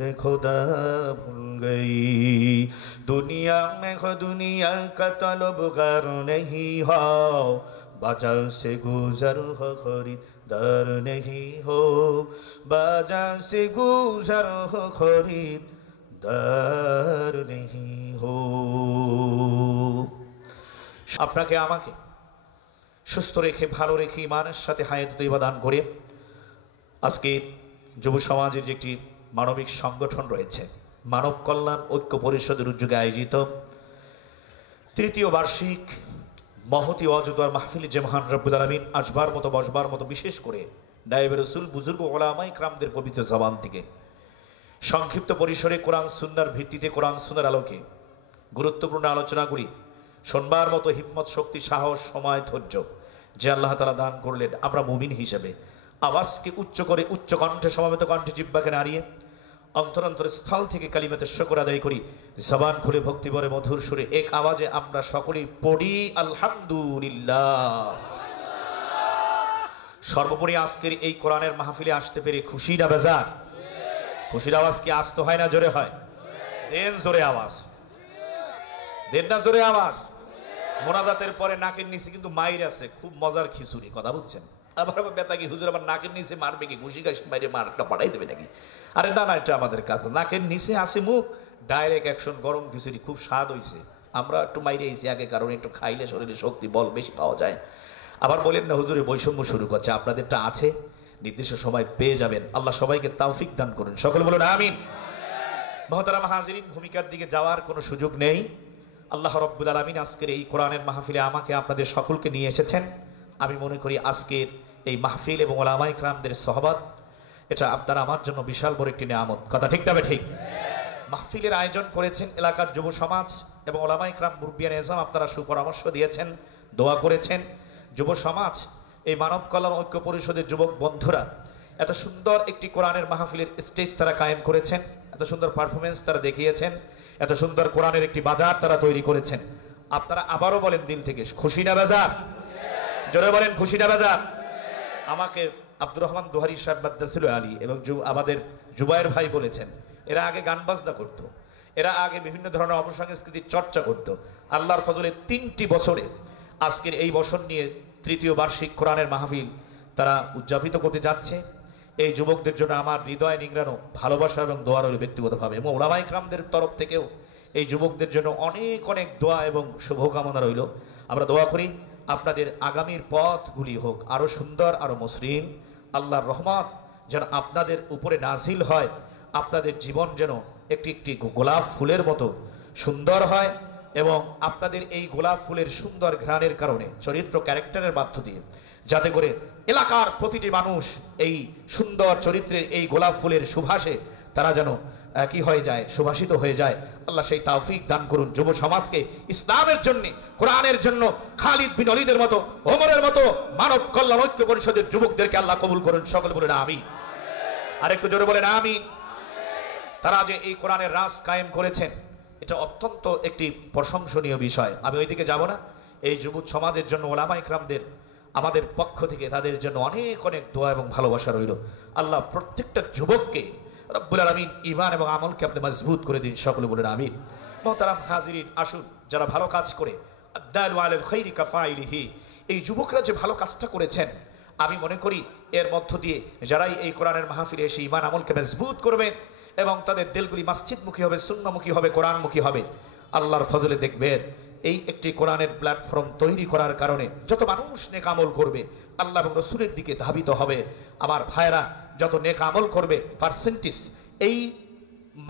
खुदा भूल गई। दुनिया में खो दुनिया का तलबगार नहीं हो, बाजार से गुजर हो खरीदार नहीं हो, बाजार से गुजर हो खरीदार नहीं हो। আপনাকে আমাকে সুস্থ রেখে ভালো রেখে ইমানের সাথে হায়াত তৈবা দান করে আজকে যুব সমাজের যে একটি মানবিক সংগঠন রয়েছে মানব কল্যাণ ঐক্য পরিষদের উদ্যোগে আয়োজিত তৃতীয় বার্ষিক মহতি ওয়াজুদার মাহফিল যে মহান রব্বুল আলামিন আসবার মতো বসবার মতো বিশেষ করে নায়েবে রাসূল বুজুর্গ ওলামায়ে কিরামদের পবিত্র জবান থেকে সংক্ষিপ্ত পরিসরে কোরআন সুন্নাহর ভিত্তিতে কোরআন সুন্নাহর আলোকে গুরুত্বপূর্ণ আলোচনাগুলি শুনবার মতো হিম্মত শক্তি সাহস সময় ধৈর্য যে আল্লাহ তাআলা দান করলেন আমরা মুমিন হিসেবে আওয়াজকে উচ্চ করে উচ্চ কণ্ঠে সমবেত কণ্ঠে জিহ্বাকে নাড়িয়ে অন্তর স্থল থেকে কালিমাতে শুকর আদায় করি জবান খুলে ভক্তি ভরে মধুর সুরে এক আওয়াজে আমরা সকলেই পড়ি আলহামদুলিল্লাহ। সর্বোপরি আজকের এই কোরআনের মাহফিলে আসতে পেরে খুশি না বেজার? খুশির আওয়াজ কি আসতে হয় না জোরে হয়? দেন জোরে আওয়াজ, দেন না জোরে আওয়াজ। মোনাজাতের পরে নাকের নিচে কিন্তু মাইর আছে, খুব মজার খিচুড়ি, কথা বুঝছেন? আবার বেতাগি হুজুর আবার নাকের নিচে মারবে কি, ঘুষি ঘাসি বাইরে মারটা পাঠাই দেবে নাকি? আরে না না, এটা আমাদের কাজ না। নাকের নিচে আছে মুখ, ডাইরেক্ট অ্যাকশন, গরম খিচুড়ি খুব স্বাদ হয়েছে, আমরা একটু মাইরে এসেছি আগে, কারণ একটু খাইলে শরীরে শক্তি বল বেশি পাওয়া যায়। আবার বলেন না হুজুরে বৈষম্য শুরু করছে, আপনাদেরটা আছে, নির্দিষ্ট সময় পেয়ে যাবেন। আল্লাহ সবাইকে তাওফিক দান করুন, সকলে বলুন আমিন। মহতারাম হাজিরিন, ভূমিকার দিকে যাওয়ার কোনো সুযোগ নেই। আল্লাহ রব্বুল আলামিন আজকের এই কোরআনের মাহফিলে আমাকে আপনাদের সকলকে নিয়ে এসেছেন। আমি মনে করি আজকের এই মাহফিল এবং ওলামায়ে কিরামদের সোহবত এটা আপনার আমার জন্য বিশাল বড় একটি নিয়ামত, কথা ঠিক না ঠিক? মাহফিলের আয়োজন করেছেন এলাকার যুব সমাজ এবং ওলামায়ে কিরাম মুরব্বিয়ান এজাম, আপনারা সুপরামর্শ দিয়েছেন, দোয়া করেছেন। যুব সমাজ এই মানব কল্যাণ ঐক্য পরিষদের যুবক বন্ধুরা এত সুন্দর একটি কোরআনের মাহফিলের স্টেজ তারা কায়েম করেছেন, এত সুন্দর পারফরমেন্স তারা দেখিয়েছেন, এত সুন্দর কোরআনের একটি বাজার তারা তৈরি করেছেন। আপনারা আবারও বলেন দিল থেকে খুশি না বাজার? জোরে বলেন খুশি না বাজার? আমাকে আব্দুর রহমান দোহারি সাহেব মাদ্দাসিল আলী এবং আমাদের জুবায়ের ভাই বলেছেন এরা আগে গান বাজনা করতো, এরা আগে বিভিন্ন ধরনের অপসংস্কৃতির চর্চা করত। আল্লাহর ফজলে 3টি বছরে আজকের এই বছর নিয়ে তৃতীয় বার্ষিক কোরআনের মাহফিল তারা উদযাপিত করতে যাচ্ছে। এই যুবকদের জন্য আমার হৃদয় নিংড়ানো ভালোবাসা এবং দোয়া রইল ব্যক্তিগতভাবে, এবং ওলামায়ে কিরামদের তরফ থেকেও এই যুবকদের জন্য অনেক অনেক দোয়া এবং শুভকামনা রইল। আমরা দোয়া করি আপনাদের আগামীর পথগুলি হোক আরো সুন্দর, আরো মসৃণ। আল্লাহর রহমত যেন আপনাদের উপরে নাজিল হয়, আপনাদের জীবন যেন একটি একটি গোলাপ ফুলের মতো সুন্দর হয়, এবং আপনাদের এই গোলাপ ফুলের সুন্দর ঘ্রাণের কারণে চরিত্র ক্যারেক্টারের মাধ্য দিয়ে যাতে করে এলাকার প্রতিটি মানুষ এই সুন্দর চরিত্রের এই গোলাপ ফুলের সুবাসে তারা যেন কি হয়ে যায়, সুভাষিত হয়ে যায়। আল্লাহ সেই তাওফিক দান করুন। যুব সমাজকে ইসলামের জন্য, কোরআনের জন্য খালিদ বিন ওলীদের মতো, ওমরের মতো মানব কল্যাণ ঐক্য পরিষদের যুবকদেরকে আল্লাহ কবুল করুন, সকলে বলেন আমিন। আরেকটু জোরে বলেন আমিন। তারা যে এই কোরআনের রাজ কায়েম করেছেন এটা অত্যন্ত একটি প্রশংসনীয় বিষয়। আমি ওইদিকে যাব না। এই যুব সমাজের জন্য ওলামায়ে কিরামদের আমাদের পক্ষ থেকে তাদের জন্য অনেক অনেক দোয়া এবং ভালোবাসা রইল। আল্লাহ প্রত্যেকটা যুবককে রব্বুল আলামিন ঈমান এবং আমলকে আপনি মজবুত করে দিন, সকলে বলেন আমিন। মুহতারাম হাজিরিন, আসুন যারা ভালো কাজ করে আদ-দালু আলাল খাইরি কাফাইলিহি, এই যুবকরা যে ভালো কাজটা করেছেন আমি মনে করি এর মধ্য দিয়ে যারাই এই কোরআনের মাহফিলে এসে ঈমান আমলকে মজবুত করবেন এবং তাদের দিলগুলি মসজিদমুখী হবে, সুন্নাহমুখী হবে, কোরআনমুখী হবে, আল্লাহর ফজলে দেখবেন এই একটি কোরআনের প্ল্যাটফর্ম তৈরি করার কারণে যত মানুষ নেক আমল করবে আল্লাহ এবং রাসূলের দিকে ধাবিত হবে। আমার ভাইরা যত নেক আমল করবে পার্সেন্টেজ এই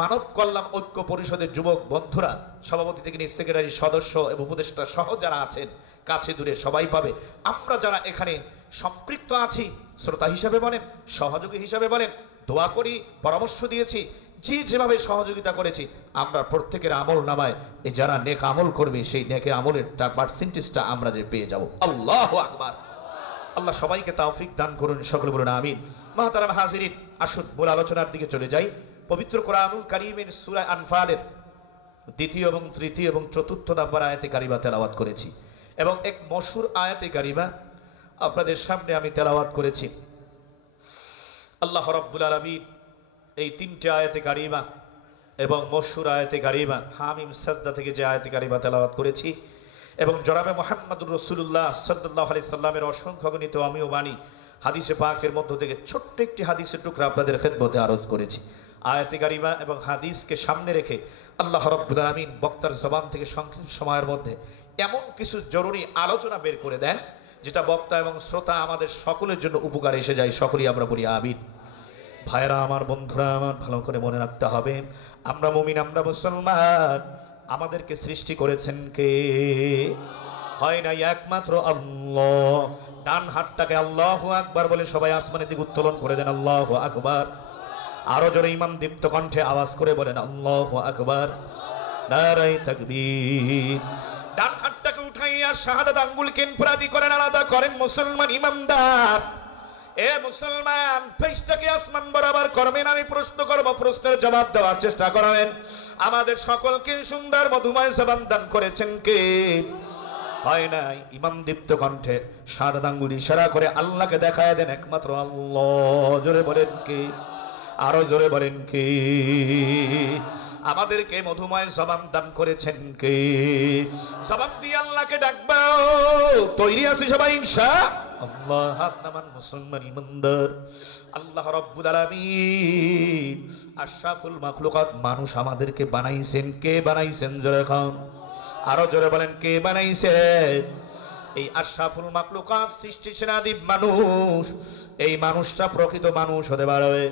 মানব কল্যাণ ঐক্য পরিষদের যুবক বন্ধুরা সভাপতি থেকে নিয়ে সেক্রেটারি সদস্য এবং উপদেষ্টা সহ যারা আছেন কাছে দূরে সবাই পাবে। আমরা যারা এখানে সম্পৃক্ত আছি শ্রোতা হিসাবে বলেন, সহযোগী হিসাবে বলেন, দোয়া করি, পরামর্শ দিয়েছি, যে যেভাবে সহযোগিতা করেছি আমরা প্রত্যেকের আমল নামায় এই যারা নেক আমল করবে সেই নেকের আমলের পার্সেন্টেজটা আমরা যে পেয়ে যাব। আল্লাহু আকবার। আল্লাহ সবাইকে তাওফিক দান করুন, সকলে বলুন আমিন। মুহতারাম হাজিরিন, আসুন মূল আলোচনার দিকে চলে যাই। পবিত্র কোরআনুল কারীমের সূরা আনফালের 2য় এবং 3য় এবং 4র্থ নম্বর আয়াতে কারিমা তেলাওয়াত করেছি এবং এক মশহুর আয়াতে কারিমা আপনাদের সামনে আমি তেলাওয়াত করেছি। আল্লাহ রাব্বুল আলামিন এই 3টে আয়াতে কারিমা এবং মশহুর আয়াতে কারিমা হামিম সাজদা থেকে যে আয়াতে কারিমা তেলাওয়াত করেছি এবং জনাবে মুহাম্মদুর রাসূলুল্লাহ সাল্লাল্লাহু আলাইহি সাল্লামের অসংখ্য গণিত আমিও বাণী হাদিসে পাকের মধ্য থেকে ছোট্ট একটি হাদিসের টুকরা আপনাদের খেদমতে আরজ করেছি। আয়াতে কারিমা এবং হাদিসকে সামনে রেখে আল্লাহ রাব্বুল আলামিন বক্তার জবান থেকে সংক্ষিপ্ত সময়ের মধ্যে এমন কিছু জরুরি আলোচনা বের করে দেন যেটা বক্তা এবং শ্রোতা আমাদের সকলের জন্য উপকার এসে যায়। সকলেই আমরা বলি আমিন। ভাইরা আমার, বন্ধুরা আমার, ভালো করে মনে রাখতে হবে, আমরা মুমিন, আমরা মুসলমান। আমাদেরকে সৃষ্টি করেছেন কে? হয় না একমাত্র আল্লাহ। ডান হাতটাকে আল্লাহু আকবার বলে সবাই আসমানের দিকে উত্তোলন করে দেন, আল্লাহু আকবার। আরো জোরে ঈমান দীপ্ত কণ্ঠে আওয়াজ করে বলেন, আল্লাহু আকবার, নারায়ে তাকবীর। ডান হাতটাকে উঠাইয়া শাহাদাত আঙ্গুল কেনপুরাদি করেন, আলাদা করেন মুসলমান ইমানদার। এ মুসলমান, ফেসটাকে আসমান বরাবর করবেন। আমি প্রশ্ন করব, প্রশ্নের জবাব দেওয়ার চেষ্টা করবেন। আমাদের সকলকে সুন্দর মধুময় জবান দান করেছেন কে? হয় নাই ইমাম দীপ্ত কণ্ঠে শাহাদাত আঙ্গুল ইশারা করে আল্লাহকে দেখায় দেন, একমাত্র আল্লাহ। জোরে বলেন কে? আরো জোরে বলেন কে? আমাদেরকে মধুময় জবান দান করেছেন কে? জবান দিয়ে আল্লাহকে ডাকবো। তৈরি আছি সবাই ইনশাআল্লাহ? হাত নামান মুসলমান ইমানদার। আল্লাহ রাব্বুল আলামিন আশরাফুল মাখলুকাত মানুষ আমাদেরকে বানাইছেন। কে বানাইছেন? জোরে খান, আরো জোরে বলেন, কে বানাইছেন? এই আশরাফুল মাখলুকাত সৃষ্টি সেনাদীপ মানুষ। এই মানুষটা প্রকৃত মানুষ হতে পারবে।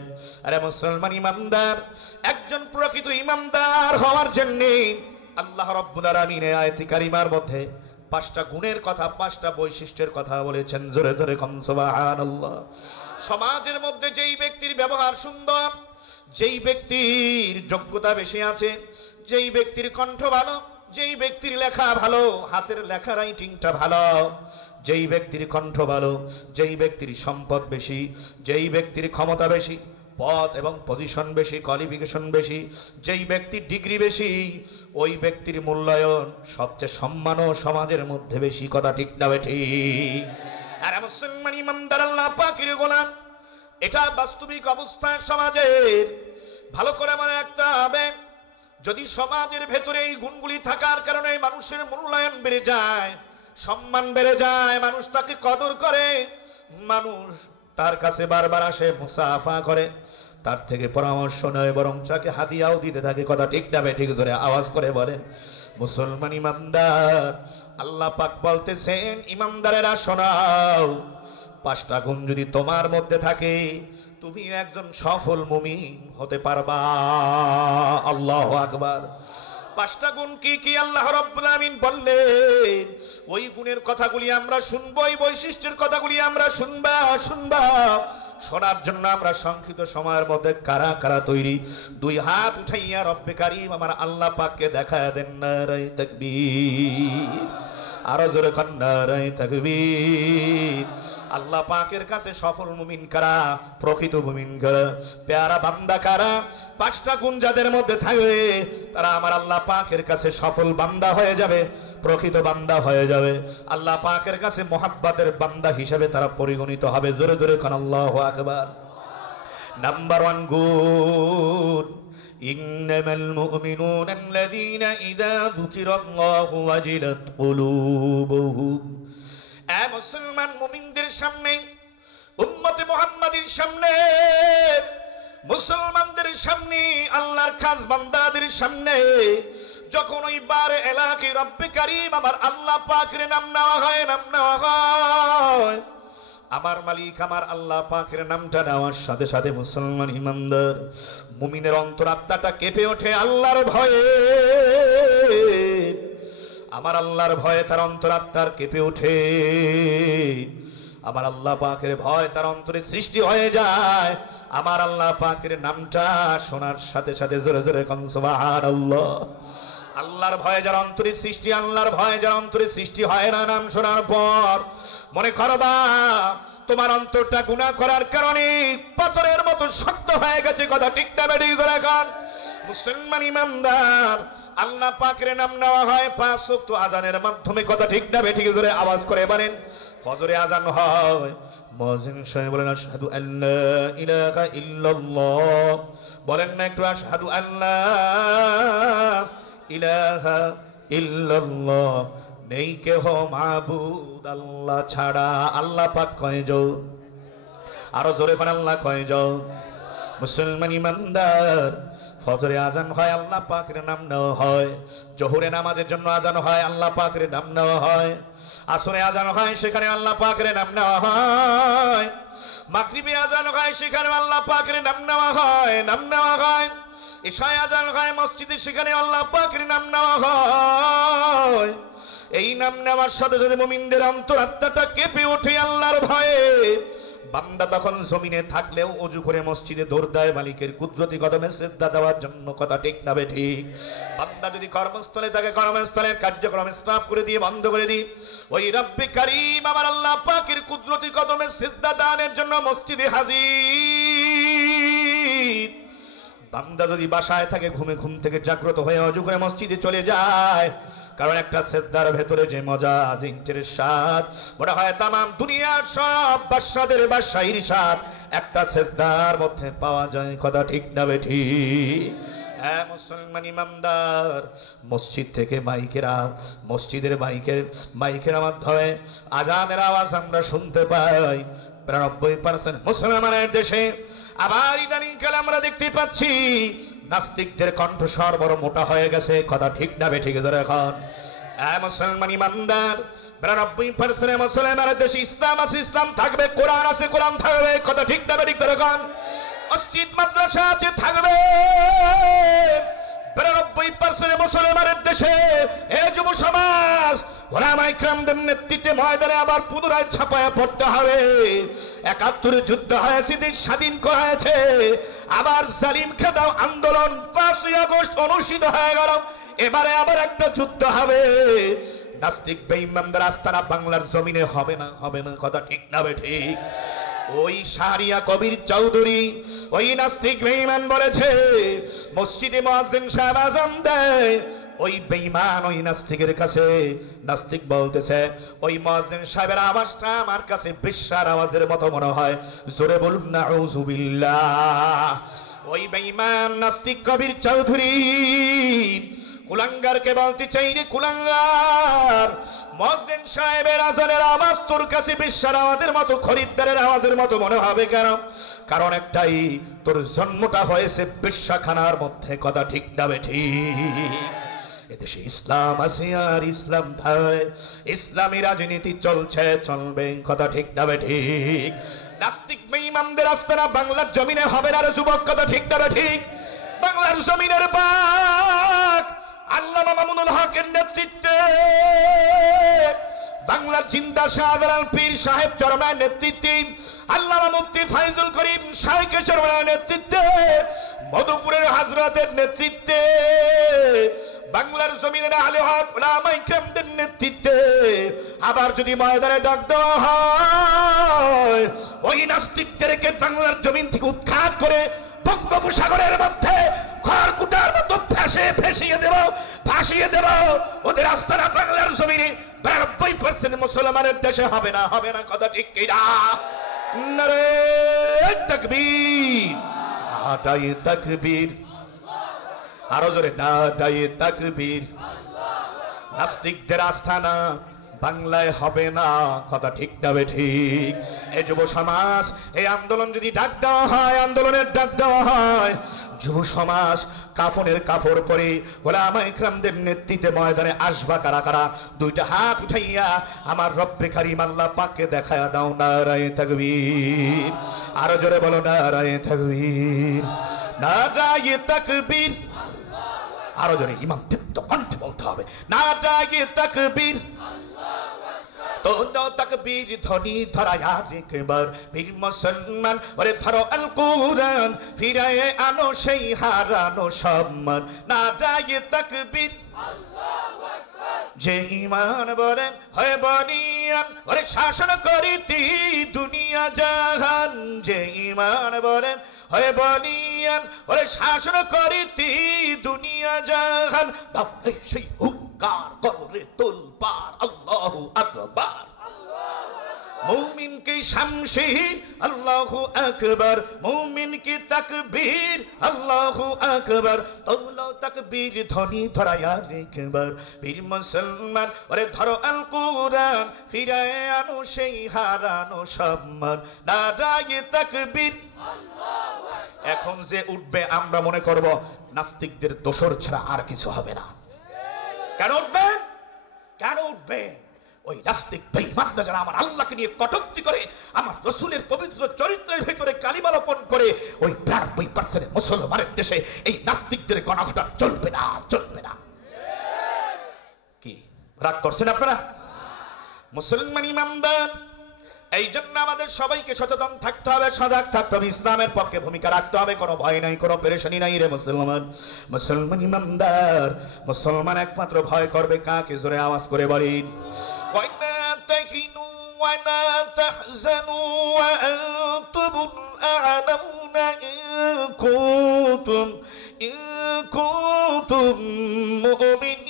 আরে মুসলমান ইমানদার, একজন প্রকৃত ইমানদার হওয়ার জন্য আল্লাহ রাব্বুল আলামিন এই আয়াতে কারিমার মধ্যে 5টা গুণের কথা, 5টা বৈশিষ্ট্যের কথা বলেছেন। জোরে জোরে কোন সুবহানাল্লাহ। সমাজের মধ্যে যেই ব্যক্তির ব্যবহার সুন্দর, যেই ব্যক্তির যোগ্যতা বেশি আছে, যেই ব্যক্তির কণ্ঠ ভালো, যেই ব্যক্তির লেখা ভালো, হাতের লেখা রাইটিংটা ভালো, যেই ব্যক্তির কণ্ঠ ভালো, যেই ব্যক্তির সম্পদ বেশি, যেই ব্যক্তির ক্ষমতা বেশি, পদ এবং পজিশন বেশি, কোয়ালিফিকেশন বেশি, যেই ব্যক্তির ডিগ্রি বেশি, ওই ব্যক্তির মূল্যায়ন সবচেয়ে সম্মানও সমাজের মধ্যে বেশি। কথা ঠিক না বেঠিক? আর মুসলমান ইমানদার আল্লাহ পাকের গোলাম, এটা বাস্তবিক অবস্থা সমাজের। ভালো করে মনে রাখতে হবে, যদি সমাজের ভেতরে এই গুণগুলি থাকার কারণে মানুষের মূল্যায়ন বেড়ে যায়, সম্মান বেড়ে যায়, মানুষ তাকে কদর করে, মানুষ তার কাছে বারবার আসে, মুসাফা করে, তার থেকে পরামর্শ নেয়, বরং তাকে হাদিয়াও দিতে থাকে। কথা ঠিক না বেঠিক? জোরে আওয়াজ করে বলেন মুসলমান ইমানদার। আল্লাহ পাক বলতেছেন, ইমানদারেরা শোনাও, 5টা গুণ যদি তোমার মধ্যে থাকে, তুমি একজন সফল মুমিন হতে পারবা। আল্লাহু আকবার। 5টা গুণ কি কি আল্লাহ রাব্বুল আলামিন বললেন? ওই গুণের কথাগুলি আমরা শুনবো, ওই বৈশিষ্ট্যের কথাগুলি আমরা শুনবা। শোনার জন্য আমরা সংক্ষিপ্ত সময়ের মধ্যে কারা কারা তৈরি? 2 হাত উঠাইয়া রব্বে কারীম আমার আল্লাহ পাককে দেখায় দেন, নারায়ে তাকবীর। আরো জোরে কান, নারায়ে তাকবীর। আল্লাহ পাকের কাছে সফল মুমিন কারা? প্রকৃত মুমিন কারা? প্যারা বান্দা কারা? 5টা গুণ যাদের মধ্যে থাকবে তারা আমার আল্লাহ পাকের কাছে সফল বান্দা হয়ে যাবে, প্রকৃত বান্দা হয়ে যাবে। আল্লাহ পাকের কাছে মুহাব্বতের বান্দা হিসেবে তারা পরিগণিত হবে। জোরে জোরে কান আল্লাহু আকবার। নাম্বার 1 গুণ, ইন্নামাল মুমিনুনা আল্লাযীনা ইযা যুকিরাল্লাহু ওয়াজিলাত কুলুবুহুম। এ মুসলমান মুমিনদের সামনে, উম্মতে মুহাম্মাদের সামনে, মুসলমানদের সামনে, আল্লাহর খাস বান্দাদের সামনে যখন ওই বার এলাকায় রব্বে কারীম আমার আল্লাহ পাকের নাম নেওয়া হয়, আমার মালিক আমার আল্লাহ পাকের নামটা নেওয়ার সাথে সাথে মুসলমান ইমানদার মুমিনের অন্তরাত্মাটা কেঁপে ওঠে আল্লাহর ভয়ে। আমার আল্লাহর ভয়ে তার অন্তরাত্মার কেঁপে ওঠে। আমার আল্লাহ পাকের ভয় তার অন্তরে সৃষ্টি হয়ে যায়। আমার আল্লাহ পাকের নামটা শোনার সাথে সাথে জোরে জোরে কোন সুবহানাল্লাহ। আল্লাহর ভয়ে যার অন্তরে সৃষ্টি, আল্লাহর ভয়ে যার অন্তরে সৃষ্টি হয় না, নাম শোনার পর মনে করবা তোমার অন্তরটা গুনাহ করার কারণে পাথরের মতো শক্ত হয়ে গেছে। কথা ঠিক না বেঠিক? এখন মুসলমান ইমানদার, আল্লাহ পাকের নাম নেওয়া হয় 5 ওয়াক্ত আজানের মাধ্যমে। কথা ঠিক না বেঠিক? জোরে আওয়াজ করে বলেন। ফজরে আজান হয়, মুয়াজ্জিন সাহেব বলেন আশহাদু আল্লা ইলাহা ইল্লাল্লাহ। বলেন না একটু আশহাদু আল্লা ইলাহা ইল্লাল্লাহ। নেই কেহ মাবুদ আল্লাহ ছাড়া। আল্লাহ পাক কয়জন? আরো জোরে কোন আল্লাহ কয়জন? মুসলমান ইমানদার, ফজরে আজান হয়, আল্লাহ পাকের নাম নেওয়া হয়। জোহরে নামাজের জন্য আজান হয়, আল্লাহ পাকের নাম নেওয়া হয়। আসরে আজান হয়, সেখানে আল্লাহ পাকের নাম নেওয়া হয়। মাগরিবে আজান হয়, সেখানে আল্লাহ পাকের নাম নেওয়া হয়, নাম নেওয়া হয়। ইশায় আজান হয় মসজিদে, সেখানে আল্লাহ পাকের নাম নেওয়া হয়। এই নাম নেওয়ার সাথে সাথে মুমিনদের অন্তরাত্মাটা কেঁপে ওঠে আল্লাহর ভয়ে। বান্দা তখন জমিনে থাকলেও ওযু করে মসজিদে দৌড় দেয় মালিকের কুদরতি কদমে সিজদা দেওয়ার জন্য। কথা ঠিক না বেঠিক? বান্দা যদি কর্মস্থলে থাকে, কর্মস্থলের কার্যক্রম স্টপ করে দিয়ে, বন্ধ করে দিয়ে, ওই রব্বে কারীম আমার আল্লাহ পাকের কুদরতি কদমে সিজদা দানের জন্য মসজিদে হাজির। বান্দা যদি বাসায় থাকে, ঘুম থেকে জাগ্রত হয়ে ওযু করে মসজিদে চলে যায়। কারণ একটা সিজদার ভেতরে যে মজা, যে ইন্টারের স্বাদ, ওটা হয় তামাম দুনিয়ার সব বাদশাদের বাদশাহীর স্বাদ একটা সিজদার মধ্যে পাওয়া যায়। কথা ঠিক না বেঠিক? হ্যাঁ মুসলমান ইমানদার, মসজিদ থেকে মসজিদের মাইকের মাধ্যমে আজানের আওয়াজ আমরা শুনতে পাই ৯২% মুসলমানের দেশে। আবার ইদানিংকালে আমরা দেখতে পাচ্ছি নাস্তিকদের কণ্ঠস্বর বড় মোটা হয়ে গেছে। কথা ঠিক না বেঠিক? এখন মুসলমান ইমানদার, ৯২% মুসলমানের দেশে ইসলাম আছে, ইসলাম থাকবে। কোরআন আছে, কোরআন থাকবে। কথা ঠিক না বেঠিক? এখন মসজিদ মাদ্রাসা আছে, থাকবে। ৯২% মুসলমানের দেশে এ যুব সমাজ ওলামায়ে কেরামদের নেতৃত্বে ময়দানে আবার পুনরায় ছাপায়া পড়তে হবে। ৭১ যুদ্ধ হয়েছে, দেশ স্বাধীন করা হয়েছে। আবার জালিম খেদাও আন্দোলন ৫ই আগস্ট অনুষ্ঠিত হয়ে গেল। এবারে আবার একটা যুদ্ধ হবে। নাস্তিক বেঈমানদের আস্তানা বাংলার জমিনে হবে না, হবে না। কথা ঠিক না বেঠিক? ওই শাহরিয়া কবির চৌধুরী, ওই নাস্তিক বেঈমান বলেছে মসজিদে মুয়াজ্জিন সাহেব আযান দেয়। ওই বেঈমান, ওই নাস্তিকের কাছে নাস্তিক বলতেছে ওই মুয়াজ্জিন সাহেবের আওয়াজটা আমার কাছে বেশ্যার আওয়াজের মতো মনে হয়। জোরে বলুন নাউযুবিল্লাহ। ওই বেঈমান নাস্তিক কবির চৌধুরী কুলাঙ্গারকে বলতে চাই, রে কুলাঙ্গার, মুয়াজ্জিন সাহেবের আযানের আওয়াজ তোর কাছে বেশ্যার আওয়াজের মতো, খরিদ্দারের আওয়াজের মতো মনে হবে কেন? কারণ একটাই, তোর জন্মটা হয়েছে বেশ্যাখানার মধ্যে। কথা ঠিক না বেঠিক? এদেশে ইসলাম আছে আর ইসলাম ধায়, ইসলামী রাজনীতি চলছে, চলবে। কথা ঠিক না বেঠিক? নাস্তিক বেঈমানদের আস্তানা বাংলার জমিনে হবে না রে যুবক। কথা ঠিক না বেঠিক? বাংলার জমিনের বাক আল্লামা মামুনুল হকের নেতৃত্বে, বাংলার জিন্দা শাহজালাল পীর সাহেব চরমায়ের নেতৃত্বে, আল্লামা মুফতি ফাইজুল করিম শাইখে চরমায়ের নেতৃত্বে, মধুপুরের হাজরাতের নেতৃত্বে, বাংলার জমিনের আলে হক উলামায়ে কেরামদের নেতৃত্বে আবার যদি ময়দানে ডাক দেওয়া হয়, ওই নাস্তিকদেরকে বাংলার জমিন থেকে উৎখাত করে বঙ্গোপসাগরের মধ্যে খড়কুটার মতো ভাসিয়ে দেব। ওদের আস্তানা বাংলার জমিনে ৯২% মুসলমানের দেশে হবে না, হবে না। কথা ঠিক কি না? নারে তাকবীর, নারায়ে তাকবীর, আরো জোরে নারায়ে তাকবীর। নাস্তিকদের আস্তানা বাংলায় হবে না। কথা ঠিক না বেঠিক? এই যুব সমাজ, এই আন্দোলন যদি ডাক দেওয়া হয়, আন্দোলনের ডাক দেওয়া হয়, যুব সমাজ কাফনের কাপড় পরে উলামায়ে কেরামদের নেতৃত্বে ময়দানে আসবা কারা কারা? দুইটা হাত উঠাইয়া আমার রব্বে কারীম আল্লাহ পাককে দেখায়া দাও। নারায়ে তাকবীর, আরো জোরে বলো নারায়ে তাকবীর, নারায়ে তাকবীর। আরো জোরে ইমাম দীপ্ত কণ্ঠে বলতে হবে নারায়ে তাকবীর। তো তাকবীর ধ্বনি ধরায় আরেকবার বীর মুসলমান, ওরে ধরো আল কুরআন, ফিরায়ে আনো সেই হারানো সম্মান। নারায়ে তাকবীর, আল্লাহু আকবার। যে ঈমান বলেন হয় বনিয়ান, ওরে শাসন করিতি দুনিয়া জাহান। যে ঈমান বলেন হয়ে বলিয়ান ওরে শাসন করিতি দুনিয়া জাহান। দাও সেই হুঙ্কার করে তোলপার আল্লাহু আকবার। মুমিন কি শামশির আল্লাহু আকবার, মুমিন কি তাকবীর আল্লাহু আকবার। তোলো তাকবীর ধ্বনি ধরায়া রেখবার বীর মুসলমান ওরে ধরো আল কুরআন ফিরায়ে আনো সেই হারানো সম্মান। নারায়ে তাকবীর। এখন যে উঠবে আমরা মনে করব নাস্তিকদের দোসর ছাড়া আর কিছু হবে না। কেন উঠবে? কেন উঠবে? ওই নাস্তিক বেঈমানরা যারা আমার আল্লাহকে নিয়ে কটূক্তি করে, আমার রাসূলের পবিত্র চরিত্রের ভিতরে কালিমা রোপণ করে, ওই 92% মুসলমানের দেশে এই নাস্তিকদের গণহত্যা চলবে না, চলবে না। কি রাগ করছেন আপনারা? মুসলমান ইমানদার, এই জন্য আমাদের সবাইকে সচেতন থাকতে হবে, সজাগ থাকতে হবে, ইসলামের পক্ষে ভূমিকা রাখতে হবে। কোনো ভয় নাই, কোনো পেরেশানি নাই রে মুসলমান। মুসলমান ইমানদার, মুসলমান একমাত্র ভয় করবে কাকে? জোরে আওয়াজ করে বলেন। ওয়ালা তাহিনু ওয়ালা তাহজানু ওয়া আনতুমুল আ'লাউনা ইন কুনতুম মুমিনিন।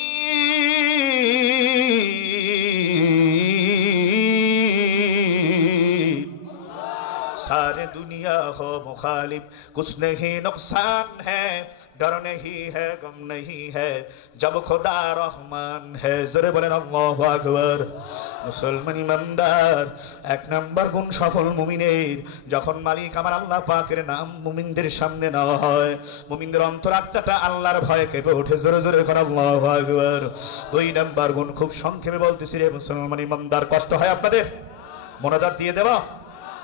सारे दुनिया हो मुखालिफ, कुछ नहीं नुकसान है, डर नहीं है, गम नहीं है, जब खुदा रहमान है। जरे बोलें अल्लाहु আকবার। মুসলমান ইমানদার, এক নাম্বার গুণ সফল মুমিনের, যখন মালিক আমার আল্লাহ পাকের নাম মুমিনদের সামনে নেওয়া হয়, মুমিনদের অন্তরাত্মাটা আল্লাহর ভয়ে কেঁপে ওঠে। জোরে জোরে করে আল্লাহু আকবার। দুই নাম্বার গুণ খুব সংক্ষেপে বলতেছি রে মুসলমান ইমানদার, কষ্ট হয় আপনাদের? মোনাজাত দিয়ে দেব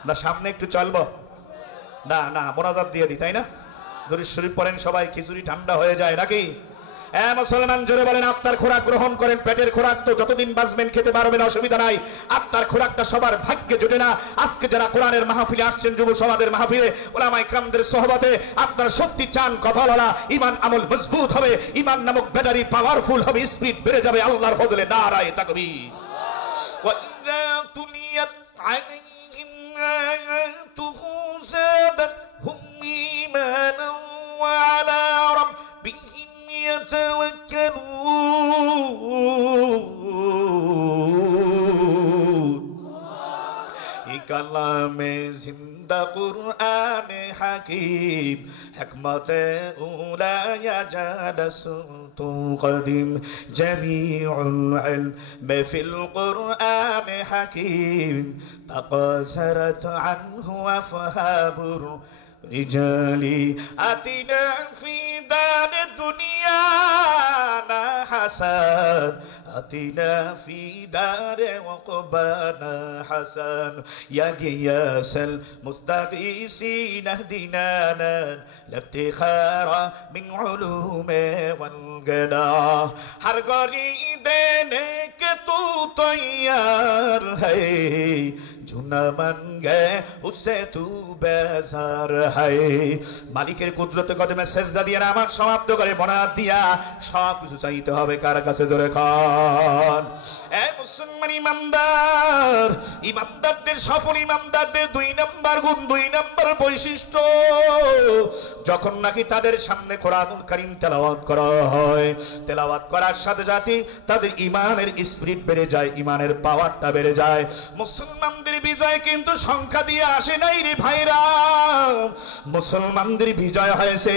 না সামনে একটু চলবো? না না, মোনাজাত দিয়ে দিই, তাই না? দরুদ শরীফ পড়েন সবাই, খিচুড়ি ঠান্ডা হয়ে যায় নাকি? মুসলমান জোরে বলেন আত্মার খোরাক গ্রহণ করেন। পেটের খোরাক তো যতদিন বাঁচবেন খেতে পারবেন, অসুবিধা নাই। আত্মার খোরাকটা সবার ভাগ্যে জোটে না। আজকে যারা কোরআনের মাহফিলে আসছেন, যুব সমাজের মাহফিলে, ওলামা ইকরামদের সোহবতে, আপনারা সত্যি চান কপালওয়ালা ঈমান আমল মজবুত হবে, ঈমান নামক ব্যাটারি পাওয়ারফুল হবে, স্পিড বেড়ে যাবে আল্লাহর ফজলে। নারায়ে তাকবীর। ওয়া ইযা তুলিয়াত আলাইহিম আয়াতুহু যাদাতহুম ঈমানান ওয়া আলা রাব্বিহিম ইয়াতাওয়াক্কালুন। কালামে জিন্দা কুরআন হাকিম, হিকমতে উলা ইয়াজাদাসতু কদিম, জামিউল ইলম ফিল কুরআন হাকিম, তাকাসারাত আনহু আফহাবুর রিজালি। আতিনা ফি দার দুনিয়া না হাসান, আতিনা ফি দার ওয়াকবানা হাসান, ইয়া গিয়াসাল মুস্তাগীসিন ইহদিনা লিফতিখারা মিন উলুমি ওয়াল গনা। হর গরি দেনে কে তু তৈয়ার है, जो न बन गए उससे तू बेजार है। মালিকের কুদরতে কদমে সেজদা দিয়ে নামাজ সমাপ্ত করে বনাত দিয়া সব কিছু চাইতে হবে কার কাছে? জোরে খান। এ মুসলমান ইমানদার, ইমানদারদের সফল ইমানদারদের দুই নাম্বার গুণ, দুই নাম্বার বৈশিষ্ট্য, যখন নাকি তাদের সামনে কোরআনুল কারীম তেলাওয়াত করা হয়, তেলাওয়াত করার সাথে সাথে তাদের ঈমানের স্পিরিট বেড়ে যায়, ঈমানের পাওয়ারটা বেড়ে যায়। মুসলমানদের বিজয় কিন্তু সংখ্যা দিয়ে আসে নাই রে ভাইরা, মুসলমানদের বিজয় হয়েছে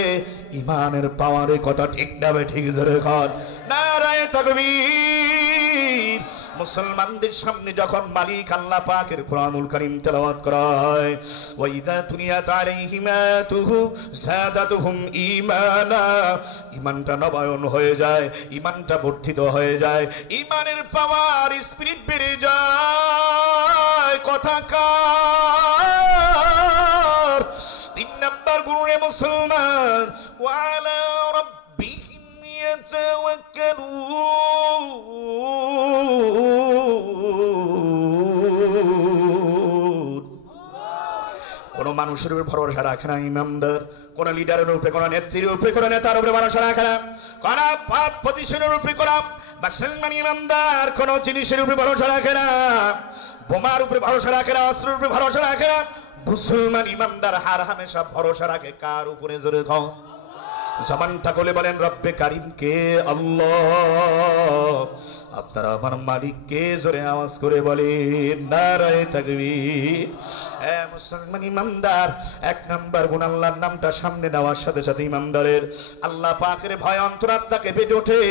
ঈমানের পাওয়ারে। কথা ঠিক না ঠিক? জোরে খান নারায়ে তাকবীর। মুসলমানদের সামনে যখন মালিক আল্লাহ পাকের কোরআনুল কারীম তেলাওয়াত করা হয়, ওয়া ইযা তুলিয়াত আলাইহিম আয়াতুহু যাদাতুহুম ঈমানা, ঈমানটা নবায়ন হয়ে যায়, ঈমানটা বর্ধিত হয়ে যায়, ঈমানের পাওয়ার স্পিরিট বেড়ে যায়। কথা কার? তিন নাম্বার গুণে মুসলমান, ওয়া আলা রাব্বিহিম ইয়াতাওয়াক্কালুন। কোন মানুষের উপর ভরসা রাখে না ইমানদার, কোন লিডারের উপরে, কোন নেত্রীর উপরে, কোন নেতার উপরে ভরসা রাখে না, কোন পদ পজিশনের উপরে, কোন মুসলমান ইমানদার কোন জিনিসের উপরে ভরসা রাখে না। বোমার উপরে ভরসা রাখে না, অস্ত্রের উপরে ভরসা রাখে না, মুসলমান ইমানদার হার হামেশা ভরসা রাখে কার উপরে? জোরে কও। জবানটা খুলে বলেন রব্বে কারিম কে? আল্লাহ। আপনারা আমার মালিক কে? জোরে আওয়াজ করে বলেন নারায়ে তাকবীর। মুসলমান ইমানদার এক নাম্বার গুণ, আল্লাহর নামটা সামনে নেওয়ার সাথে সাথে ইমানদারের আল্লাহ পাকের ভয় অন্তরাত্মাকে বেড়ে ওঠে।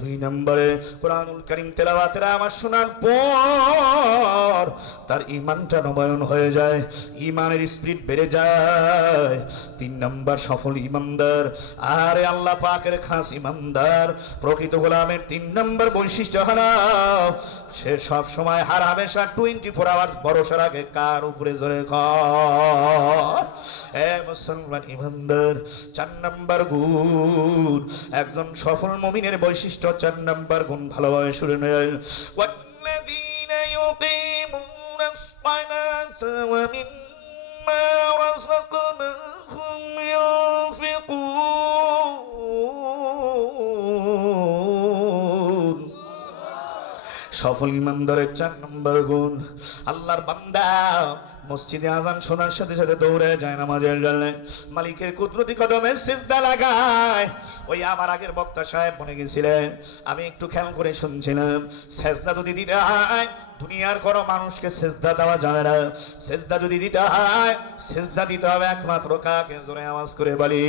2 নম্বরে কোরআনুল কারীম তেলাওয়াতের আমার শোনার পর তার ঈমানটা নবায়ন হয়ে যায়, ঈমানের স্পিরিট বেড়ে যায়। 3 নম্বর সফল ঈমানদার, আরে আল্লাহ পাকের খাস ঈমানদার প্রকৃত গোলামের 3 নম্বর বৈশিষ্ট্য হলো সে সব সময় হার হামেশা 24 আওয়ার ভরসা রাখে কার উপরে? জোরে কর। মুসলমান ইমানদার 4 নম্বর গুণ, একজন সফল মুমিনের বৈশিষ্ট্য 4 নম্বর গুণ, ভালোভাবে শুনে নেন। ওয়াল্লাযীনা ইউকিমুনাস সালাতা ওয়া মিম্মা রাযাকনাহুম ইউনফিকুন। সফল ইমানদারের 4 নম্বর গুণ, আল্লাহর বান্দা মসজিদে আজান শোনার সাথে সাথে দৌড়ে যায় নামাজের জন্য, মালিকের কুদরতি কদমে সিজদা লাগায়। ওই আমার আগের বক্তা সাহেব বলে গেছিলেন, আমি একটু খেয়াল করে শুনছিলাম, সিজদা যদি দিতে হয় দুনিয়ার কোনো মানুষকে সিজদা দেওয়া যায় না। সিজদা যদি দিতে হয় সিজদা দিতে হবে একমাত্র কাকে? জোরে আওয়াজ করে বলি।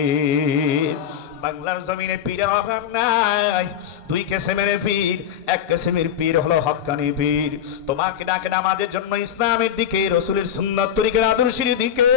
বাংলার জমিনে পীরের অভাব নাই। 2 কিসিমের পীর, এক কিসিমের পীর হলো হক্কানি পীর। তোমাকে ডাকে নামাজের জন্য, ইসলামের দিকে, রাসূলের সুন্নাত তরিকার আদর্শের দিকে,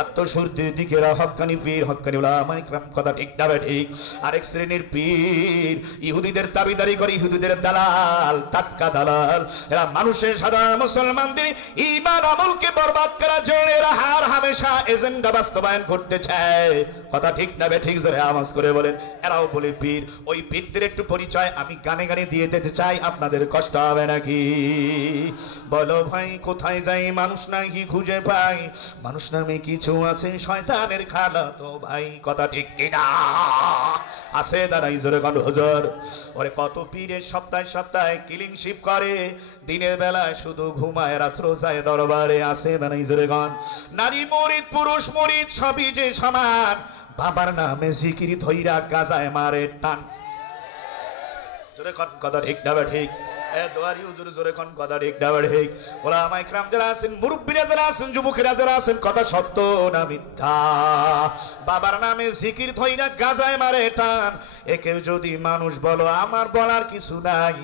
আত্মশুদ্ধির দিকে হক্কানি পীর, হক্কানি উলামা ইকরাম। কথা ঠিক না ঠিক? আরেক শ্রেণীর পীর ইহুদিদের দাবিদারি করে, ইহুদিদের দালাল, টাটকা দালাল। এরা মানুষের সাধারণ মুসলমানদের ঈমান আমলকে বরবাদ করার জন্য এরা হার হামেশা এজেন্ডা বাস্তবায়ন করতে চায়। কথা ঠিক না ঠিক? জোরে আওয়াজ করে বলেন। এরাও বলে পীর। ওই পীরদের একটু পরিচয় আমি গানে গানে দিয়ে দিতে চাই, আপনাদের কষ্ট হবে নাকি? বলো ভাই কোথায় যাই মানুষ নাকি খুঁজে পাই, মানুষ নামে কিছু আছে শয়তানের খালা তো ভাই। কথা ঠিক কিনা? আছে দাঁড়াই জোরে কোন হুজুর? ওরে কত পীরের সপ্তাহে সপ্তাহে কিলিং শিপ করে, দিনের বেলায় শুধু ঘুমায়, রাত্র যায় দরবারে। আছে দাঁড়াই জোরে কোন? নারী মুরিদ পুরুষ মুরিদ সবই যে সমান, বাবার নামে জিকির ধইরা গাজায় মারে টান। জোরে কোন? কথা ঠিক না ঠিক? দোয়ারি হুজুর জোরে কোন? কথা ঠিক না ঠিক? ওলামা ইকরাম যারা আছেন, মুরব্বিরা যারা আছেন, যুবকেরা যারা আছেন, কথা সত্য না মিথ্যা? বাবার নামে জিকির ধইরা গাজায় মারে টান। একে যদি মানুষ বলো, আমার বলার কিছু নাই,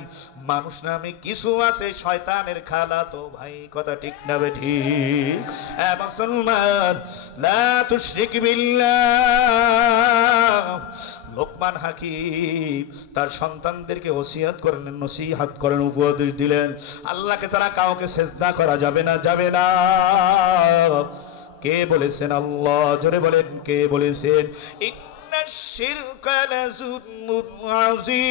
মানুষ নামে কিছু আছে শয়তানের খালা তো ভাই। কথা ঠিক না ঠিক? মুসলমান লা তুশরিক বিল্লাহ। লোকমান হাকিম তার সন্তানদেরকে ওসিয়াত করেন, নসিহত করেন, উপদেশ দিলেন, আল্লাহকে ছাড়া কাউকে সিজদা করা যাবে না, যাবে না। কে বলেছেন? আল্লাহ। জোরে বলেন কে বলেছেন? ইন্নাশ শিরকা লাযুলমুন আযীম।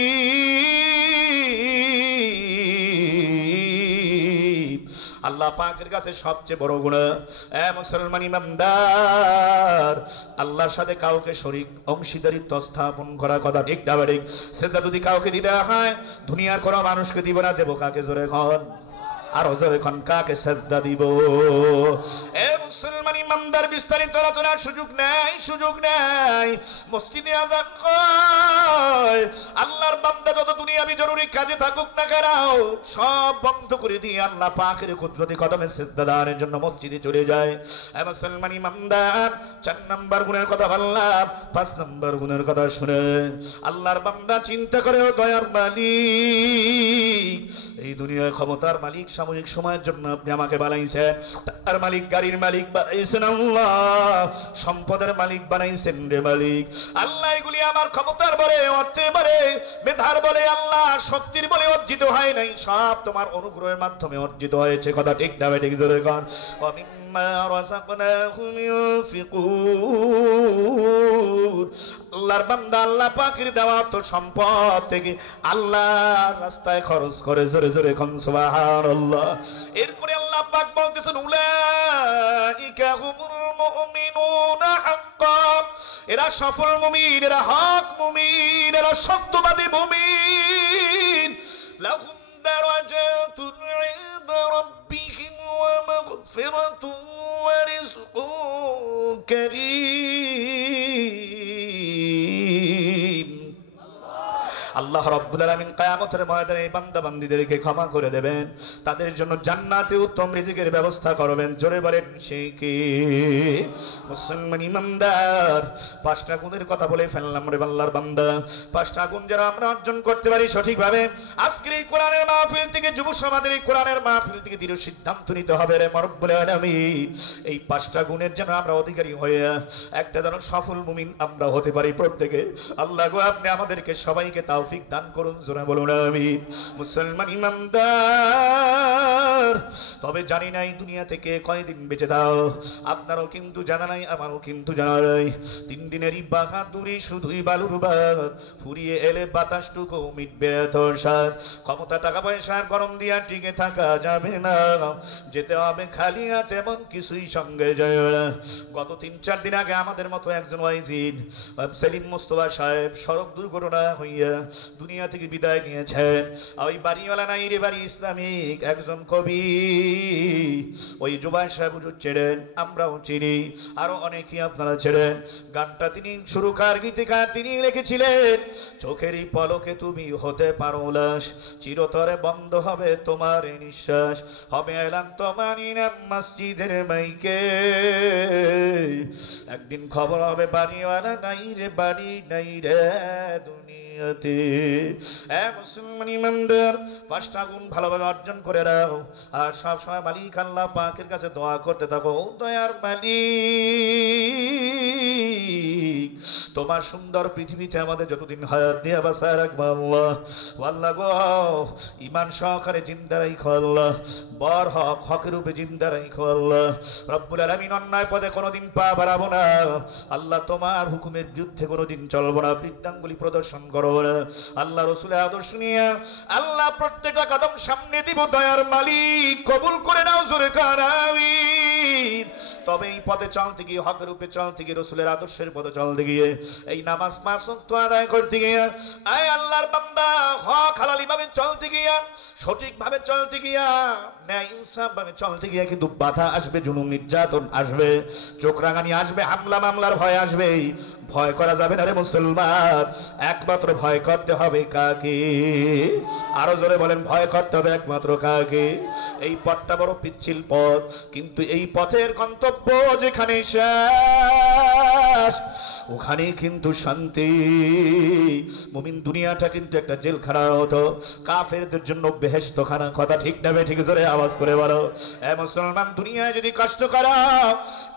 আল্লাহ পাকের কাছে সবচেয়ে বড় গুনাহ মুসলমান ইমানদার আল্লাহর সাথে কাউকে শরীক অংশীদারিত্ব স্থাপন করা। কথা ঠিক না ঠিক? সিজদা যদি কাউকে দিতে হয় দুনিয়ার কোনো মানুষকে দিব না, দেব কাকে? জোরে কোন? আরো জোরে কোন? কাকে সিজদা দিব? মুসলমান ইমানদার বিস্তারিত আলোচনার সুযোগ নাই, সুযোগ নাই। মসজিদে আযান হয়, আল্লাহর বান্দা যত দুনিয়াবি জরুরি কাজে থাকুক না কেন সব বন্ধ করে দিয়ে আল্লাহ পাকের কুদরতি কদমে সিজদা দেওয়ার জন্য মসজিদে চলে যায়। মুসলমান ইমানদার 4 নম্বর গুণের কথা বললাম, 5 নম্বর গুণের কথা শুনে আল্লাহর বান্দা চিন্তা করে, ও দয়ার মালিক, এই দুনিয়ার ক্ষমতার মালিক, সাময়িক সময়ের জন্য আপনি আমাকে বানাইছেন, তার মালিক, গাড়ির মালিক বানাইছেন আল্লাহ, সম্পদের মালিক বানাইছেন রে মালিক। আল্লাহ এগুলি আমার ক্ষমতার বলে, অর্থের বলে, মেধার বলে, আল্লাহ শক্তির বলে অর্জিত হয় নাই, সব তোমার অনুগ্রহের মাধ্যমে অর্জিত হয়েছে। কথা ঠিক না ঠিক? জোরে কর। আল্লাহর বান্দা আল্লাহ পাকের দেওয়া অর্থ সম্পদ থেকে আল্লাহর রাস্তায় খরচ করে। জোরে জোরে কোন সুবহানাল্লাহ। এরপরে আল্লাহ পাক বলতেছেন, উলাইকা হুমুল মুমিনুনা হাক্কান। এরা সফল মুমিন, এরা হক মুমিন, এরা সত্যবাদী মুমিন। লাহুম দারাজাতুন ইনদা রাব্বিহিম ওয়া মাগফিরাতুন ওয়া রিজকুন কারীম। আল্লাহ রাব্বুল আলামিন কিয়ামতের ময়দানে এই বান্দা বান্দীদেরকে ক্ষমা করে দেবেন, তাদের জন্য জান্নাতে উত্তম রিজিকের ব্যবস্থা করবেন। জোরে বলেন সে কি? মুসলমান ইমানদার, পাঁচটা গুণের কথা বলে ফেললাম রে আল্লাহর বান্দা। পাঁচটা গুণ যারা আমরা অর্জন করতে পারি সঠিকভাবে, আজকের এই কোরআনের মাহফিল থেকে, যুব সমাজের এই কোরআনের মাহফিল থেকে দৃঢ় সিদ্ধান্ত নিতে হবে রে রব্বুল আলামিন, এই পাঁচটা গুণের যেন আমরা অধিকারী হয়ে একটা যেন সফল মুমিন আমরা হতে পারি প্রত্যেকে। আল্লাহ গো, আপনি আমাদেরকে সবাইকে তৌফিক দান করুন, জোরে বলুন আমিন। মুসলমান ইমানদার, তবে জানি না এই দুনিয়া থেকে কয়দিন বেঁচে দাও, আপনারও কিন্তু জানা নাই, আমারও কিন্তু জানা নাই। 3 দিনেরই বাহাদুরি শুধুই বালুর বাদ, ফুরিয়ে এলে বাতাসটুকু মিটবে তোর সাথ। ক্ষমতা টাকা পয়সার গরম দিয়া টিকে থাকা যাবে না, যেতে হবে খালি হাতে, এমন কিছুই সঙ্গে যায় না। গত 3-4 দিন আগে আমাদের মতো একজন ওয়াইজিন সেলিম মোস্তফা সাহেব সড়ক দুর্ঘটনা হইয়া দুনিয়া থেকে বিদায় নিয়েছেন। ওই বাড়িওয়ালা নাই রে বাড়ি ইসলামিক একজন কবি, ওই জুবাইর সাহেব হুজুর ছিলেন, আমরাও চিনি, আরো অনেকেই আপনারা ছিলেন। গানটা তিনি সুরকার গীতিকার তিনি লিখেছিলেন, চোখেরই পলকে তুমি হতে পারো লাশ, চিরতরে বন্ধ হবে তোমার নিঃশ্বাস, হবে এলান তোমার ইনাম মসজিদের মাইকে, একদিন খবর হবে বাড়িওয়ালা নাই রে বাড়ি নাই রে দুনিয়াতে। মুসলমান ইমানদার, পাঁচটা গুণ ভালোভাবে অর্জন করে নাও, আর সবসময় মালিক আল্লাহ পাকের কাছে দোয়া করতে থাকো, দয়ার মালিক তোমার সুন্দর পৃথিবীতে আমাদের যতদিন হায়াত দিয়ে বাঁচায় রাখবা আল্লাহ। আল্লাহ গো, ইমান সহকারে জিন্দা রাখো আল্লাহ, বর হক হকের রূপে জিন্দা রাখো আল্লাহ। রব্বুল আলামিন, অন্যায় পথে কোনোদিন পা বাড়াবো না আল্লাহ, তোমার হুকুমের বিরুদ্ধে কোনোদিন চলবো না, বৃদ্ধাঙ্গুলি প্রদর্শন করবো না আল্লাহ। রসুলের আদর্শ নিয়ে আল্লাহ প্রত্যেকটা কদম সামনে দিব, দয়ার মালিক কবুল করে নাও, জোরে কার আমিন। তবে এই পথে চলতে গিয়ে, হকের রূপে চলতে গিয়ে, রসুলের আদর্শের পথে চলতে গিয়ে, এই নামাজ 5 ওয়াক্ত আদায় করতে গিয়ে, আয় আল্লাহর বান্দা, হক হালালি ভাবে চলতে গিয়া, সঠিক ভাবে চলতে গিয়া, ন্যায় ইনসাফ ভাবে চলতে গিয়া কিন্তু বাধা আসবে, জুলুম নির্যাতন আসবে, চোখ রাঙানি আসবে, হামলা মামলার ভয় আসবে। ভয় করা যাবে না রে মুসলমান, একমাত্র ভয় করতে হবে কাকে? আরো জোরে বলেন, ভয় করতে হবে একমাত্র কাকে? এই পথটা বড় পিচ্ছিল পথ, কিন্তু এই পথের গন্তব্য যেখানে শেষ ওখানে কিন্তু শান্তি। মুমিন দুনিয়াটা কিন্তু একটা জেলখানা হতো, কাফেরদের জন্য বেহেশতখানা। কথা ঠিক না ঠিক? জোরে আওয়াজ করে বলো। এ মুসলমান, দুনিয়ায় যদি কষ্ট করো,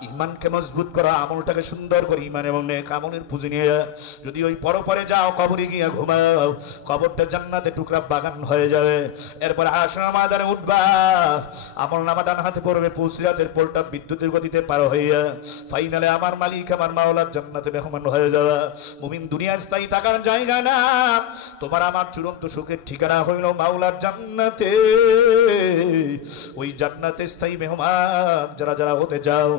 ইমানকে মজবুত করো, আমলটাকে সুন্দর করে ইমান এবং নেক আমলের পুঁজি নিয়ে যদি ওই পরপরে যাও, কবরে গিয়ে ঘুমাও, কবরটা জান্নাতে টুকরা বাগান হয়ে যাবে। এরপর হাসরের ময়দানে উঠবা, আমল নামা ডান হাতে পড়বে, পুলসিরাতের পোলটা বিদ্যুতের গতিতে পার হইয়া ফাইনালে আমার মালিক আমার মাওলার জান্নাতে মেহমান হয়ে যাওয়া। মুমিন দুনিয়ায় স্থায়ী থাকার জায়গা না, তোমার আমার চূড়ান্ত সুখের ঠিকানা হইল মাওলার জান্নাতে। ওই জান্নাতে স্থায়ী মেহমান যারা যারা হতে যাও,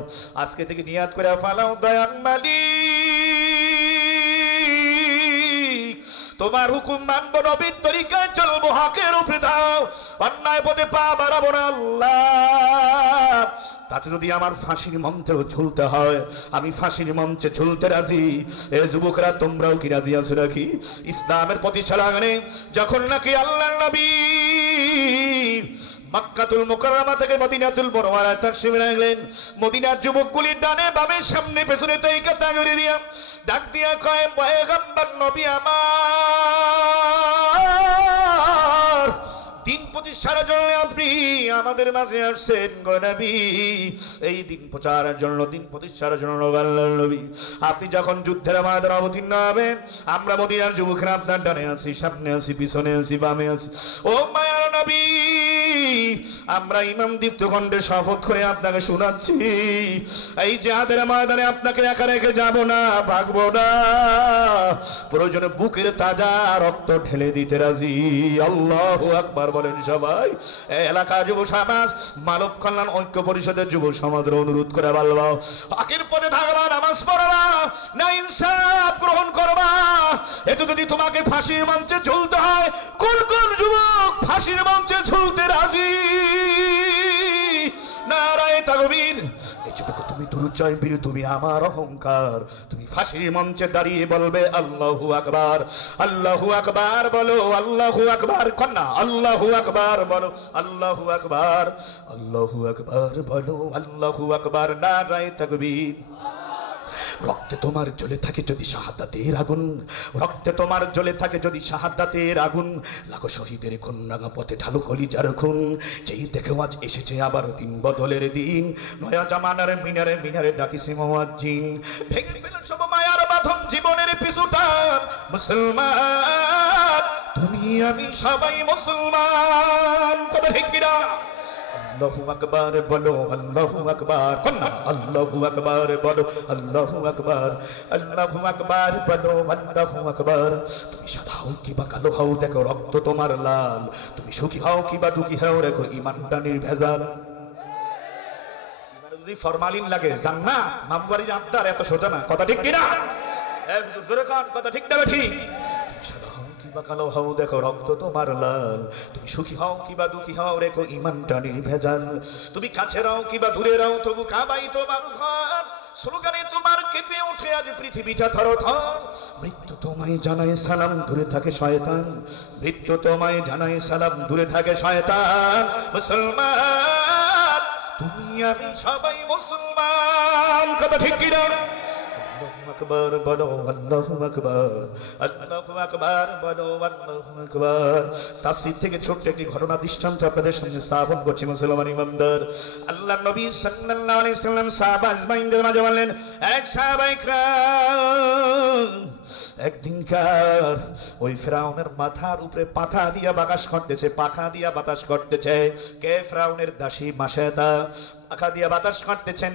আজকে থেকে নিয়াত করে ফালাও, দয়ার মালিক তোমার হুকুম মানবো, নবীর তরিকায় চলবো, হকের উপরে দাও, অন্যায় পথে পা বাড়াবো না আল্লাহ। তাতে যদি আমার ফাঁসির মঞ্চেও ঝুলতে হয়, আমি ফাঁসির মঞ্চে ঝুলতে রাজি। এ যুবকরা, তোমরাও কি রাজি আছো নাকি? ইসলামের প্রতিষ্ঠানে যখন নাকি আল্লাহর নবী মক্কাতুল মুকাররমা থেকে মদিনাতুল মুনাওয়ারায় তাশরীফ রাখলেন, মদিনার যুবকগুলি ডানে বামে সামনে পেছনে তাইকা তাগরে দিয়া ডাক দিয়া কয়, পয়গম্বর নবী আমার, দিন প্রতিষ্ঠার জন্য আপনি আমাদের মাঝে আসছেন গো নবী। এই দিন প্রচারের জন্য, দিন প্রতিষ্ঠার জন্য আল্লাহর নবী আপনি যখন যুদ্ধের ময়দানে অবতীর্ণ হবেন, আমরা মদিনার যুবকরা আপনার ডানে আছি, সামনে আছি, পিছনে আছি, বামে আছি। ও মায়ার নবী, আমরা ইমাম দীপ্ত কণ্ঠে শপথ করে আপনাকে শোনাচ্ছি, এই জিহাদের ময়দানে আপনাকে একা রেখে যাব না, ভাগবো না, প্রয়োজনে বুকের তাজা রক্ত ঢেলে দিতে রাজি। আল্লাহু আকবার বলেন সবাই। এলাকা যুব সমাজ, মানব কল্যাণ ঐক্য পরিষদের যুব সমাজের অনুরোধ করে বলবো, হকের পথে থাকবা, নামাজ পড়বা, না ইনসাফ গ্রহণ করবা। এতে যদি তোমাকে ফাঁসির মঞ্চে ঝুলতে হয়, কোন কোন যুবক ফাঁসির মঞ্চে ঝুলতে রাজি? নারায়ে নবীর এই যুবক তুমি দুরূদ চাইবে, তুমি আমার অহংকার। তুমি ফাঁসির মঞ্চে দাঁড়িয়ে বলবে আল্লাহু আকবার, আল্লাহু আকবার বলো, আল্লাহু আকবার কন্যা, আল্লাহু আকবার বলো, আল্লাহু আকবার, আল্লাহু আকবার বলো, আল্লাহু আকবার, নারায়ে তাকবীর। রক্তে তোমার জ্বলে থাকে যদি শাহাদাতের আগুন, রক্তে তোমার জ্বলে থাকে যদি শাহাদাতের আগুন, লাখো শহীদের খুন রাঙা পথে ঢালু কলিজার খুন। যেই দেখে আজ এসেছে আবার দিন বদলের দিন, নয়া জামানার মিনারে মিনারে ডাকিছে মুয়াজ্জিন। ভেঙে ফেলেন সব মায়ার বাঁধন, জীবনের পিছুটান। মুসলমান তুমি আমি সবাই মুসলমান, কথা ঠিক কিনা? আল্লাহু আকবার বলো, আল্লাহু আকবার কন্যা, আল্লাহু আকবার বলো, আল্লাহু আকবার, আল্লাহু আকবার বলো, আল্লাহু আকবার। তুমি সাদা হও কিবা কালো হও, দেখো রক্ত তোমার লাল। তুমি সুখী হও কিবা দুঃখী হও, দেখো ইমানটা নির্ভেজাল। যদি ফরমালিন লাগে জান্নাত মামবাড়ির আবদার এত সোজা না, কথা ঠিক কিনা? জোরে কান, কথা ঠিক না ঠিক? কিবা কালো হও, দেখো রক্ত তোমার লাল। তুমি সুখী হও কিবা দুঃখী হও, রেখো ইমানটা নির্ভেজাল। তুমি কাছে রাও কিবা দূরে রাও, তবু কাবাই তোমার ঘর। স্লোগানে তোমার কেঁপে ওঠে আজ পৃথিবীটা থরথর। মৃত্যু তোমায় জানায় সালাম, দূরে থাকে শয়তান। মৃত্যু তোমায় জানায় সালাম, দূরে থাকে শয়তান। মুসলমান তুমি আমি সবাই মুসলমান, কথা ঠিক কিনা? আল্লাহু আকবার বলো, আল্লাহু আকবার, আল্লাহু আকবার বলো, আল্লাহু আকবার। তাফসীর থেকে ছোট্ট একটি ঘটনা দৃষ্টান্ত আপনাদের সামনে স্থাপন করছি মুসলমান ইমানদার। আল্লাহর নবী সাল্লাল্লাহু আলাইহি সাল্লাম সাহাবা আজমাইনদের মাঝে বললেন, এক সাহাবায়ে کرام একদিনকার ওই ফিরাউনের মাথার উপরে পাখা দিয়া বাতাস করতেছে, পাখা দিয়া বাতাস করতেছে। কে? ফিরাউনের দাসী মাশেতা পাখা দিয়া বাতাস করতেছেন।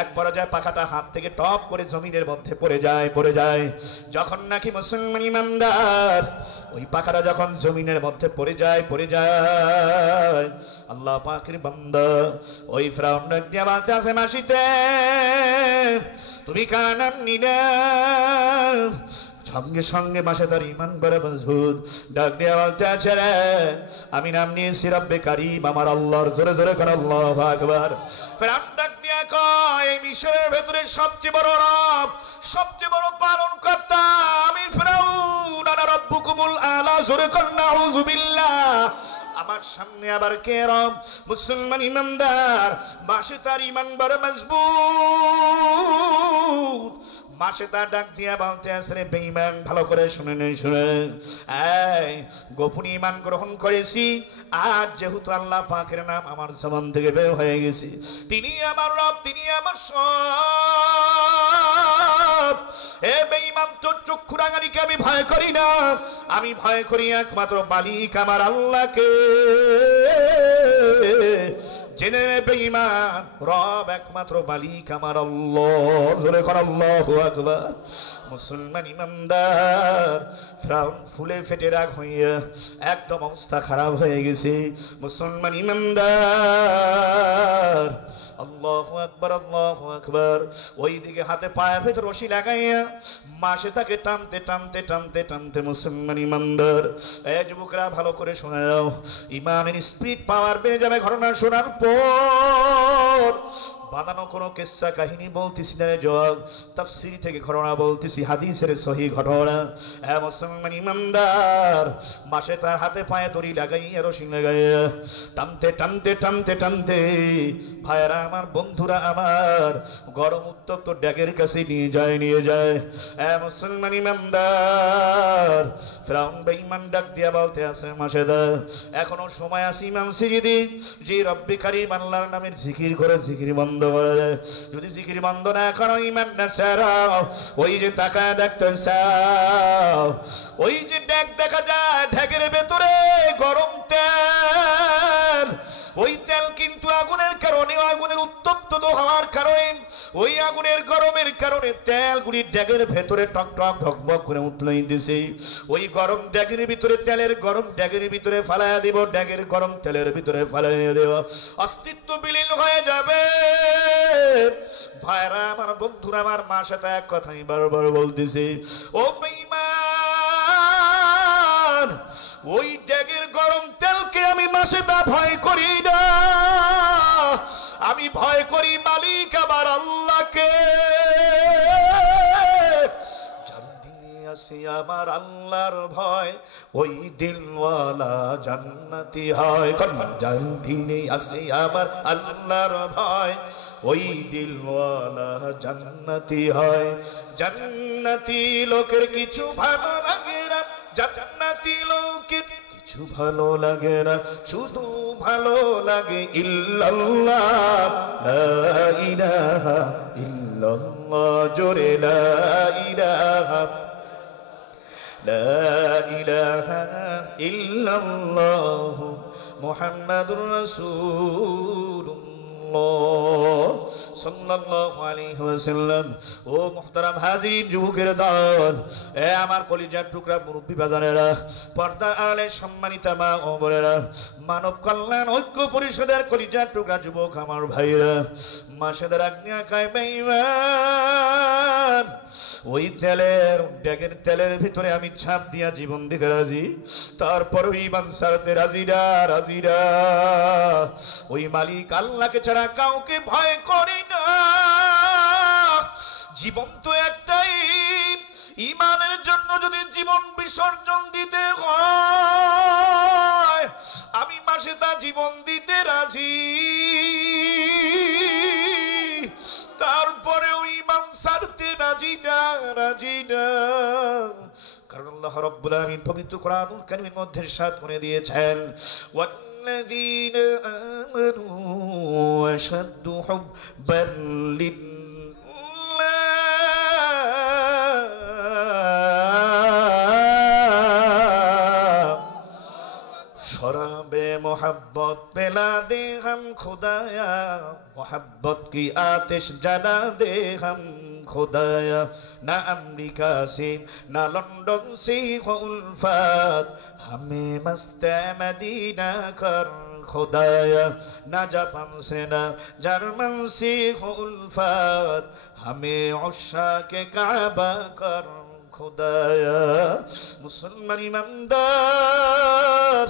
এক পর্যায়ে পাখাটা হাত থেকে টপ করে জমিনের মধ্যে পড়ে যায়। যখন নাকি মুসলমান ইমানদার ওই পাখাটা যখন জমিনের মধ্যে পড়ে যায়, আল্লাহ পাকের বান্দা ওই ফিরাউন ডাক দিয়া বলতে আছে, মাসিতে তুমি কার নাম নিলে? সঙ্গে সঙ্গে মাসে তার ইমান বড় মজবুত, ডাক দিয়ে বলতে আছে, রে আমি নাম নিয়েছি রব্বে কারিম, আমার আল্লাহর। জোরে জোরে করে আল্লাহু আকবার। ফিরআউন ডাক দিয়ে কয়, এই মিশরের ভেতরে সবচেয়ে বড় রব, সবচেয়ে বড় পালন কর্তা আমি ফিরআউন, আনা রাব্বুকুমুল আলা। জোরে কর নাউযু বিল্লাহ। আমার সামনে আবার কে রব? মুসলমান ইমানদার মাসে তার ইমান বড় মজবুত। মাসে তার ডাক দিয়া বলতে আসে, রে বেঈমান ভালো করে শুনে নেই, শুনে এই গোপন ঈমান গ্রহণ করেছি। আজ যেহেতু আল্লাহ পাকের নাম আমার জবান থেকে বের হয়ে গেছে, তিনি আমার রব, তিনি আমার সব। এ বেঈমান তোর চক্ষু রাঙানিকে আমি ভয় করি না, আমি ভয় করি একমাত্র মালিক আমার আল্লাহকে। জেনে বেঈমান রব একমাত্র মালিক আমার আল্লাহ। জোরে কর আল্লাহু আকবার। মুসলমান ইমানদার ফিরআউন ফুলে ফেটে রাগ হইয়া একদম অবস্থা খারাপ হয়ে গেছে। মুসলমান ইমানদার আল্লাহু আকবার, আল্লাহু আকবার। ওইদিকে হাতে পায়ে ভেতর রশি লাগাইয়া মাসে তাকে টানতে টানতে টানতে টানতে মুসলমান ইমানদার। এই যুবকরা ভালো করে শুনে যাও, ইমানের স্পিড পাওয়ার বেড়ে যাবে ঘটনা শোনার পর। বানানো কোনো কিসসা কাহিনী বলতেছি না, জবাব তাফসীর থেকে ঘটনা বলতেছি, হাদিসের সহিহ ঘটনা। এ মুসলমান ইমানদার মাসে তার হাতে পায়ে দড়ি লাগাইয়া রশি লাগাইয়া টানতে টানতে টানতে টানতে ভাইরা আমার, বন্ধুরা আমার, গরম উত্তপ্ত ড্যাগের কাছে নিয়ে যায়। এ মুসলমান ইমানদার ফিরআউন বেঈমান ডাক দিয়া বলতে আছে, মাসে দা এখনো সময় আছে ইমাম সিজদি, যে রব্বে কারীম আল্লাহর নামের জিকির করে জিকির বন্ধ করে দেয়। যদি জিকির বন্ধ না করো, ইমান না ছাড়াও, ওই যে তাকায় দেখতে চাও, ওই যে ড্যাগ দেখা যায়, ঢেকের ভেতরে গরম তেল। ওই তেল কিন্তু আগুনের কারণে, আগুনের উত্তপ্ত হওয়ার কারণে, ওই আগুনের গরমের কারণে তেলগুলি ড্যাগের ভেতরে টক টক ঢকবক করে উঠলাইতেছে। ওই গরম ড্যাগের ভিতরে, তেলের গরম ড্যাগের ভিতরে ফালাইয়া দিব, ড্যাগের গরম তেলের ভিতরে ফালাইয়া দেব, অস্তিত্ব বিলীন হয়ে যাবে। ভাইরা আমার, বন্ধুরা আমার, মার সাথে এক কথাই বারবার বলতেছে, ও বেঈমান, ওই ড্যাগের গরম তেলকে আমি মাসে তা ভয় করি না, আমি ভয় করি মালিক আমার আল্লাহকে, যার দিনে আছে আমার আল্লাহর ভয় ওই দিলওয়ালা জান্নাতি হয়। যার দিনে আছে আমার আল্লাহর ভয় ওই দিলওয়ালা জান্নাতি হয়। জান্নাতি লোকের কিছু ভালো লাগে না, জান্নাতি লোকের কিছু ভালো লাগে না, শুধু ভালো লাগে ইল্লাল্লাহ, লা ইলাহা ইল্লাল্লাহ, জোরে লা ইলাহা, লা ইলাহা ইল্লাল্লাহ মুহাম্মাদুর রাসূলুল্লাহ সাল্লাল্লাহু আলাইহি ওয়াসাল্লাম। ও মুহতারাম হাজির, যুবকের দল, এ আমার কলিজার টুকরা মুরব্বী বাজানেরা, পর্দার আড়ালে সম্মানিতা মা ও বোনেরা, মানব কল্যাণ ঐক্য পরিষদের কলিজার টুকরা যুবক আমার ভাইরা, মাসেদের আজ্ঞা কায়েমে ঈমান, ওই তেলের ড্যাগের তেলের ভিতরে আমি ছাপ দিয়া জীবন দিতে রাজি, তারপর ঈমান ছাড়তে রাজিরা, রাজিরা। ওই মালিক আল্লাহকে ছাড়া কাউকে ভয় করি না। জীবন তো একটাই, ঈমানের জন্য যদি জীবন বিসর্জন দিতে হয় আমি মাসে তা জীবন দিতে রাজি, তারপরেও ঈমান ছাড়তে রাজি না, রাজি না। কারণ আল্লাহ রাব্বুল আলামিন পবিত্র কোরআনুল কারীমের মধ্যে ইরশাদ করে দিয়েছেন, والذين آمنوا أشد حبا لله शराबे मोहब्बत पिला दे हम खुदाया, मोहब्बत की आतिश जला दे हम खुदाया, ना अमेरिका से ना लंदन से हो उल्फत, हमें मस्त मदीना कर खुदाया, ना जापान से ना जर्मन से हो उल्फत, हमें उशा के काबा कर खुदाया। मुसलमान ईमानदार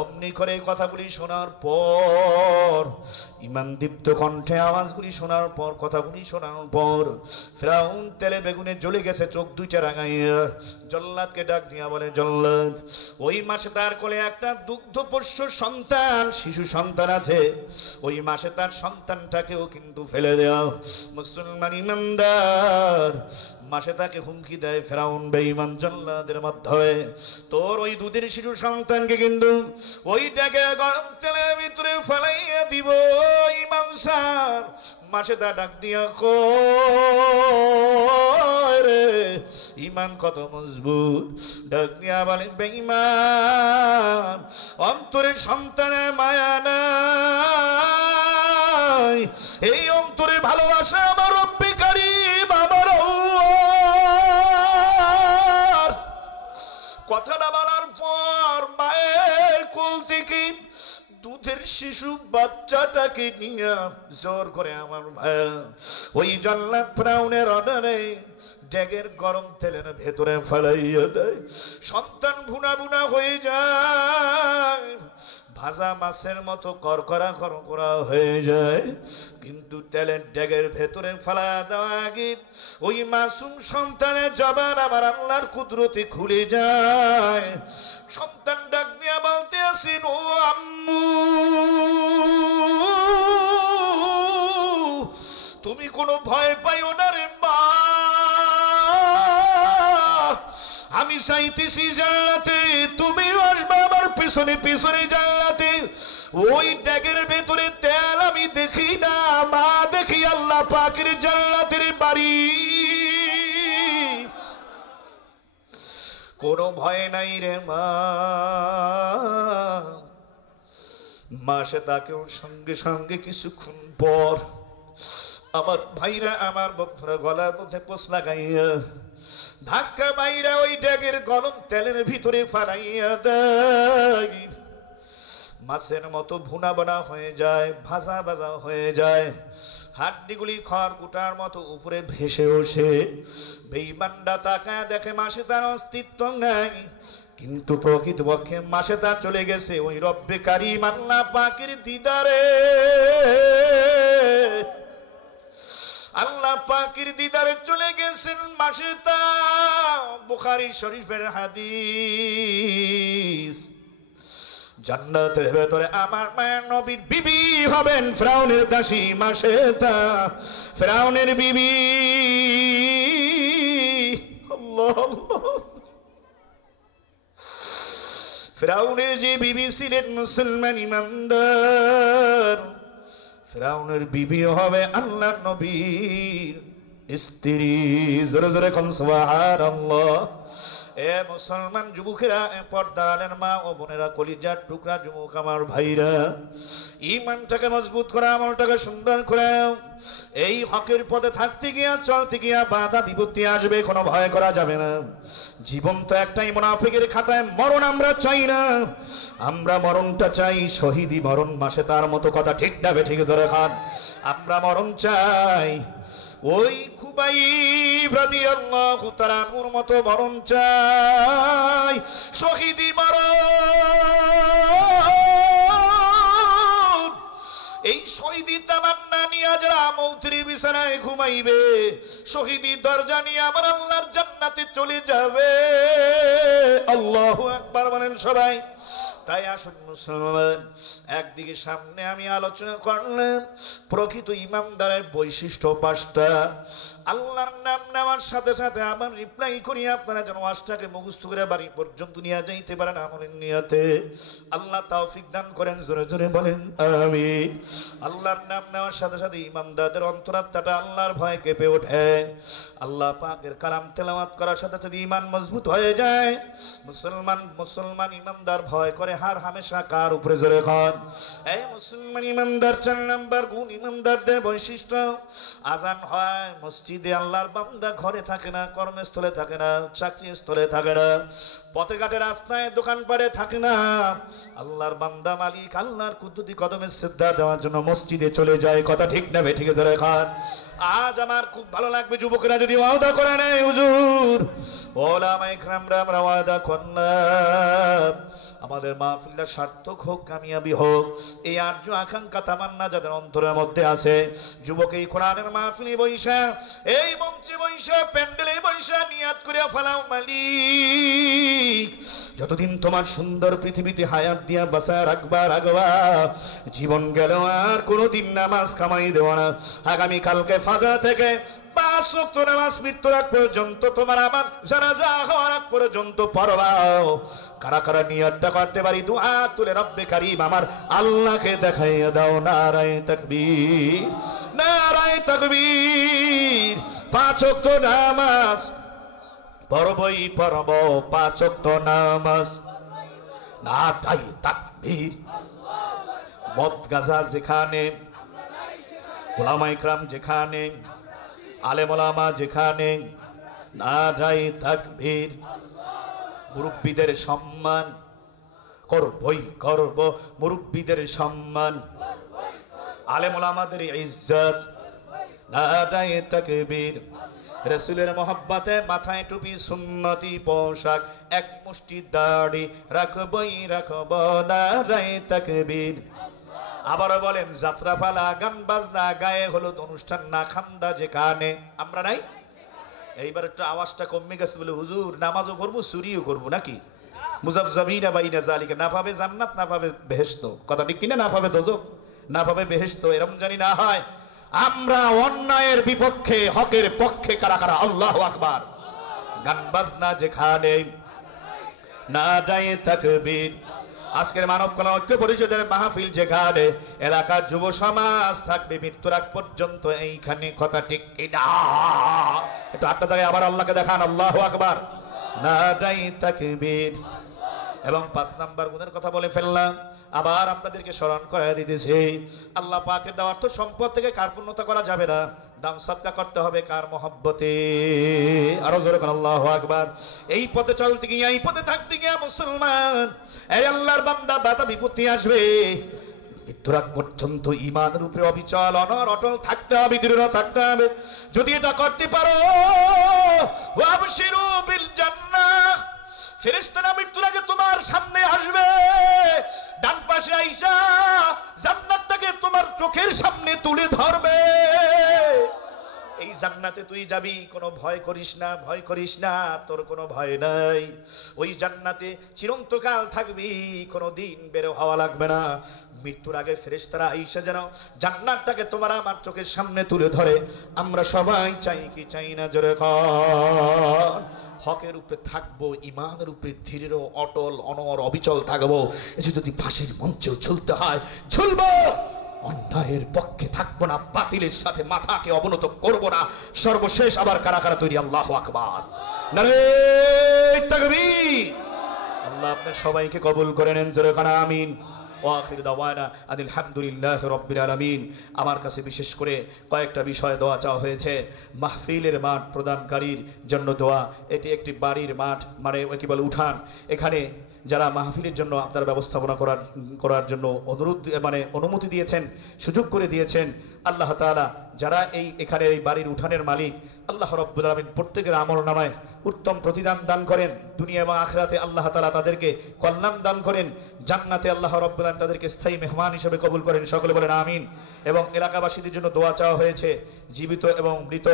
অমনি করে কথাগুলি শোনার পর, ঈমান দীপ্ত কণ্ঠে আওয়াজগুলি শোনার পর, কথাগুলি শোনার পর ফিরাউন তেলে বেগুনে জ্বলে গেছে, চোখ দুইটা রাঙাইয়া জল্লাদকে ডাক দিয়া বলে, জল্লাদ, ওই মাসে তার কোলে একটা দুগ্ধপোষ্য সন্তান, শিশু সন্তান আছে, ওই মাসে তার সন্তানটাকেও কিন্তু ফেলে দেওয়া। মুসলমান ঈমানদার মাসে তাকে হুমকি দেয় ফিরাউন বেঈমান জল্লাদের মাধ্যমে, তোর ওই দুধের শিশু সন্তানকে কিন্তু ওই ডেকে গরম তেলের ভিতরে ফেলাইয়া দিব। ইমাম স্যার মাসে তা ডাক দিয়া রে ইমান কত মজবুত, ডাক দিয়া বলেন বেঈমান, অন্তরের সন্তানের মায়া নাই, এই অন্তরে ভালোবাসা আমার রব্বি কারীম আমার আল্লাহর। কথাটা বলার পর মায়ের কোল থেকে দুধের শিশু বাচ্চাটাকে নিয়ে জোর করে আমার ভাইরা ওই জল্লাদ ফিরাউনের অর্ডারে ড্যাগের গরম তেলের ভেতরে ফেলাইয়া দেয়। সন্তান ভুনা ভুনা হয়ে যায়, ভাজা মাছের মতো করকরা করকরা হয়ে যায়, কিন্তু তেলের ড্যাগের ভেতরে ফেলা দেওয়া আগে ওই মাসুম সন্তানের জবান আমার আল্লাহর কুদরতে খুলে যায়। সন্তান ডাক দিয়া বলতে আসেন, ও আম্মু, তুমি কোনো ভয় পাইও না রে মা, আমি চাইতেছি জান্নাতে, তুমি আসবে আমার পিছনে পিছনে জান্নাতে। ওই ড্যাগের ভেতরে তেল আমি দেখি না মা, দেখি আল্লাহ পাকের জান্নাতের বাড়ি। কোনো ভয় নাই রে মা। মাসে তাকেও সঙ্গে সঙ্গে কিছুক্ষণ পর আমার ভাইরা আমার বন্ধুরা গলার মধ্যে পোষ লাগাইয়া ধাক্কা বাইরা ওই ড্যাগের গরম তেলের ভিতরে ফারাইয়া দেয়। মাছের মতো ভুনা বানা হয়ে যায়, ভাজা ভাজা হয়ে যায়, হাড্ডিগুলি খড় কুটার মতো উপরে ভেসে ওঠে। বেঈমানরা তাকায় দেখে মাসে তার অস্তিত্ব নাই, কিন্তু প্রকৃতপক্ষে মাসে তা চলে গেছে ওই রব্বে কারীম আল্লাহ পাকের দিদারে। আল্লাহ পাকের দিদারে চলে গেছেন মাসে তা। বুখারী শরীফের হাদিস। জান্নাতের ভেতরে আমার মায়ের নবীর বিবি হবেন ফিরাউনের দাসী মাসে তা। ফিরাউনের বিবি, আল্লাহ আল্লাহ, ফিরাউনের যে বিবি ছিলেন মুসলমান ইমানদার, ফিরাউনের বিবি হবে আল্লাহর নবীর স্ত্রী। জোরে জোরে কোন সুবহানাল্লাহ। এ মুসলমান যুবকেরা, পর্দার মা ও বোনেরা, কলিজার টুকরা যুবক আমার ভাইরা, ঈমানটাকে মজবুত করা, আমলটাকে সুন্দর করে এই হকের পথে থাকতে গিয়া চলতে গিয়া বাধা বিপত্তি আসবে, কোনো ভয় করা যাবে না। জীবন তো একটাই, মুনাফিকের খাতায় মরণ আমরা চাই না, আমরা মরণটা চাই শহীদি মরণ মাসে তার মতো। কথা ঠিক না ঠিক ধরে খান, আমরা মরণ চাই ওই খুবাইব রাদিয়াল্লাহু তাআলা আনহুর মতো মরণ চাই, শহীদি মরণ। এই শহীদি তামান্না নিয়ে যারা মৌতের বিছানায় ঘুমাইবে, শহীদি দরজা নিয়ে আমার আল্লাহর জান্নাতে চলে যাবে। আল্লাহু আকবার বলেন সবাই। তাই আসুন মুসলমান, একদিকে সামনে আমি আলোচনা করলাম প্রকৃত ইমানদারের বৈশিষ্ট্য 5টা। আল্লাহর নাম নেওয়ার সাথে সাথে আমার রিপ্লাই করি আপনারা যেন ওয়াজটাকে মুখস্থ করে বাড়ি পর্যন্ত নিয়ে যাইতে পারেন আমলের নিয়তে। আল্লাহ তৌফিক দান করেন, জোরে জোরে বলেন আমিন। আল্লাহর নাম নেওয়ার সাথে সাথে ইমানদারদের অন্তরাত্মাটা আল্লাহর ভয় কেঁপে ওঠে। আল্লাহ পাকের কালাম তেলাওয়াত করার সাথে সাথে ঈমান মজবুত হয়ে যায়। মুসলমান ইমানদার ভয় করে হার হামেশা কার উপরে? জোরে খান। এই মুসলমান ইমানদার 4 নাম্বার গুণ, ইমানদারদের বৈশিষ্ট্য। আজান হয় মসজিদে, আল্লাহর বান্দা ঘরে থাকে না, কর্মস্থলে থাকে না, চাকরিস্থলে থাকে না, পথে ঘাটে রাস্তায় দোকানপাটে থাকে না। আল্লাহর বান্দা মালিক আল্লাহর কুদরতি কদমে সিজদা দেওয়ার জন্য মসজিদে চলে যায়। কথা ঠিক না ঠিক ধরে খান। আজ আমার খুব ভালো লাগবে যুবকেরা যদি ওয়াদা করে নেয়, হুজুর ওলামায়ে কেরামরা আমরা ওয়াদা করলাম আমাদের মাহফিলটা সার্থক হোক, কামিয়াবি হোক। এই আরজু আকাঙ্ক্ষা তামান্না যাদের অন্তরের মধ্যে আছে, যুবক এই কোরআনের মাহফিলে বৈশা, এই মঞ্চে বৈশা, প্যান্ডেলে বৈশা নিয়াত করে ফেলাও, মালিক যতদিন তোমার সুন্দর পৃথিবীতে হায়াত দিয়া বাঁচায় রাখবা, জীবন গেল আর কোনোদিন নামাজ কামাই দেব না। আগামী কালকে ফাজর থেকে 5 ওয়াক্ত নামাজ মৃত্যুর আগ পর্যন্ত তোমার আমার জানাজা হওয়ার আগ পর্যন্ত পড়বাও। কারা কারা নিয়তটা করতে পারি? দুআ তুলে রব্বে কারীম আমার আল্লাহকে দেখাইয়া দাও। নারায়ে তাকবীর, নারায়ে তাকবীর। 5 ওয়াক্ত নামাজ পড়বই পড়ব, 5 ওয়াক্ত নামাজ। নারায়ে তাকবীর। মদ গাজা যেখানে, ওলামায়ে কেরাম যেখানে, আলেম ওলামা যেখানে, নারায়ে তাকবীর। মুরব্বীদের সম্মান করবই করব, মুরব্বীদের সম্মান, আলেম ওলামাদের ইজ্জত। নারায়ে তাকবীর। রাসূলের মহব্বতে মাথায় টুপি, সুন্নতি পোশাক, এক মুষ্টি দাড়ি রাখবই রাখব। নারায়ে তাকবীর। আবারও বলেন, যাত্রাপালা, গান বাজনা, গায়ে হলুদ অনুষ্ঠান না খান্দা যেখানে, আমরা নাই। এইবার একটু আওয়াজটা কমে গেছে বলে, হুজুর নামাজও করবো চুরিও করবো নাকি? মুযাবযাবিনা বাইনা যালিকা, না পাবে জান্নাত না পাবে বেহেশত। কথা ঠিক কিনা? না পাবে দোজখ না পাবে বেহেশত, এরকম জানি না হয়। আমরা অন্যায়ের বিপক্ষে হকের পক্ষে কারা কারা? আল্লাহু আকবার। গান বাজনা যেখানে, নারায়ে তাকবীর। আজকের মানব কল্যাণ ঐক্য পরিষদের মাহফিল যেখানে, এলাকার যুব সমাজ থাকবে মৃত্যুর আগ পর্যন্ত এইখানে। কথা ঠিক কিনা? একটু আটটা জায়গায় আবার আল্লাহকে দেখান, আল্লাহু আকবার। নারায়ে তাকবীর। এবং 5 নাম্বার গুণের কথা বলে ফেললাম, আবার আপনাদেরকে স্মরণ করাই দিতেছি। আল্লাহ পাকের দেওয়া অর্থ সম্পদ থেকে কার্পণ্যতা করা যাবে না, দান সদকা করতে হবে কার মহব্বতে? আরো জোরে কোন আল্লাহু আকবার। এই পথে চলতে গিয়ে, এই পথে থাকতে গিয়ে মুসলমান, এই আল্লাহর বান্দা, বাধা বিপত্তি আসবে, মৃত্যুর আগ পর্যন্ত ঈমানের উপরে অবিচল অনড় অটল থাকতে হবে, দৃঢ় থাকতে হবে। যদি এটা করতে পারো, ওয়াবশিরু বিল জান্নাহ ফেরেশতারা মৃত্যুর আগে তোমার সামনে আসবে, ডান পাশে আইসা জান্নাতটাকে তোমার চোখের সামনে তুলে ধরবে। এই জান্নাতে তুই যাবি, কোনো ভয় করিস না, ভয় করিস না, তোর কোনো ভয় নাই। ওই জান্নাতে চিরন্তকাল থাকবি, কোনো দিন বের হওয়া লাগবে না। মৃত্যুর আগে ফেরেশতারা আইসা যেন জান্নাতটাকে তোমার আমার চোখের সামনে তুলে ধরে। আমরা সবাই চাই কি চাই না, জোরে কর। হকের উপরে থাকবো, ইমানের উপরে ধীর অটল অনর অবিচল থাকবো। এই যদি ফাঁসির মঞ্চেও ঝুলতে হয় ঝুলবো, অন্যায়ের পক্ষে থাকবো না, বাতিলের সাথে মাথাকে অবনত করবো না। সর্বশেষ আবার কারা কারা তৈরি? আল্লাহু আকবার, নারে তাকবীর। আল্লাহ আপনার সবাইকে কবুল করে নেন, জোরে কানা আমিন। ওয়াখির দাওয়ানা আলহামদুলিল্লাহি রাব্বিল আলামিন। আমার কাছে বিশেষ করে কয়েকটা বিষয় দোয়া চাওয়া হয়েছে। মাহফিলের মাঠ প্রদানকারীর জন্য দোয়া। এটি একটি বাড়ির মাঠ, মানে কি বলে উঠান। এখানে যারা মাহফিলের জন্য আপনার ব্যবস্থাপনা করার জন্য অনুমতি দিয়েছেন, সুযোগ করে দিয়েছেন, আল্লাহ তাআলা যারা এখানে এই বাড়ির উঠানের মালিক, আল্লাহ রাব্বুল আলামিন প্রত্যেকের আমলনামায় উত্তম প্রতিদান দান করেন। দুনিয়া এবং আখিরাতে আল্লাহ তাআলা তাদেরকে কল্যাণ দান করেন। জান্নাতে আল্লাহ রাব্বুল আলামিন তাদেরকে স্থায়ী মেহমান হিসেবে কবুল করেন। সকলে বলেন আমিন। এবং এলাকাবাসীদের জন্য দোয়া চাওয়া হয়েছে। জীবিত এবং মৃত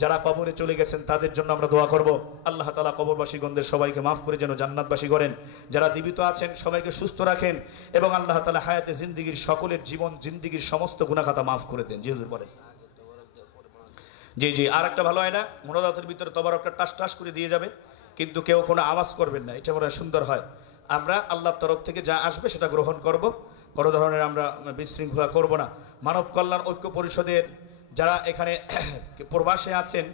যারা কবরে চলে গেছেন তাদের জন্য আমরা দোয়া করব। আল্লাহ তাআলা কবরবাসীগণদের সবাইকে মাফ করে যেন জান্নাতবাসী করেন। যারা জীবিত আছেন সবাইকে সুস্থ রাখেন এবং আল্লাহ তাআলা হায়াতে জিন্দেগীর সকলের জীবন জিন্দেগীর সমস্ত গুনাহ খাতা মাফ করে দেন। জি হুজুর বলেন। জি জি, আর একটা ভালো হয় না, মোনাজাতের ভিতরে তবারকটা টাস টাস করে দিয়ে যাবে, কিন্তু কেউ কোনো আওয়াজ করবেন না, এটা মনে হয় সুন্দর হয়। আমরা আল্লাহর তরফ থেকে যা আসবে সেটা গ্রহণ করব, কোনো ধরনের আমরা বিশৃঙ্খলা করব না। মানব কল্যাণ ঐক্য পরিষদের যারা এখানে প্রবাসে আছেন,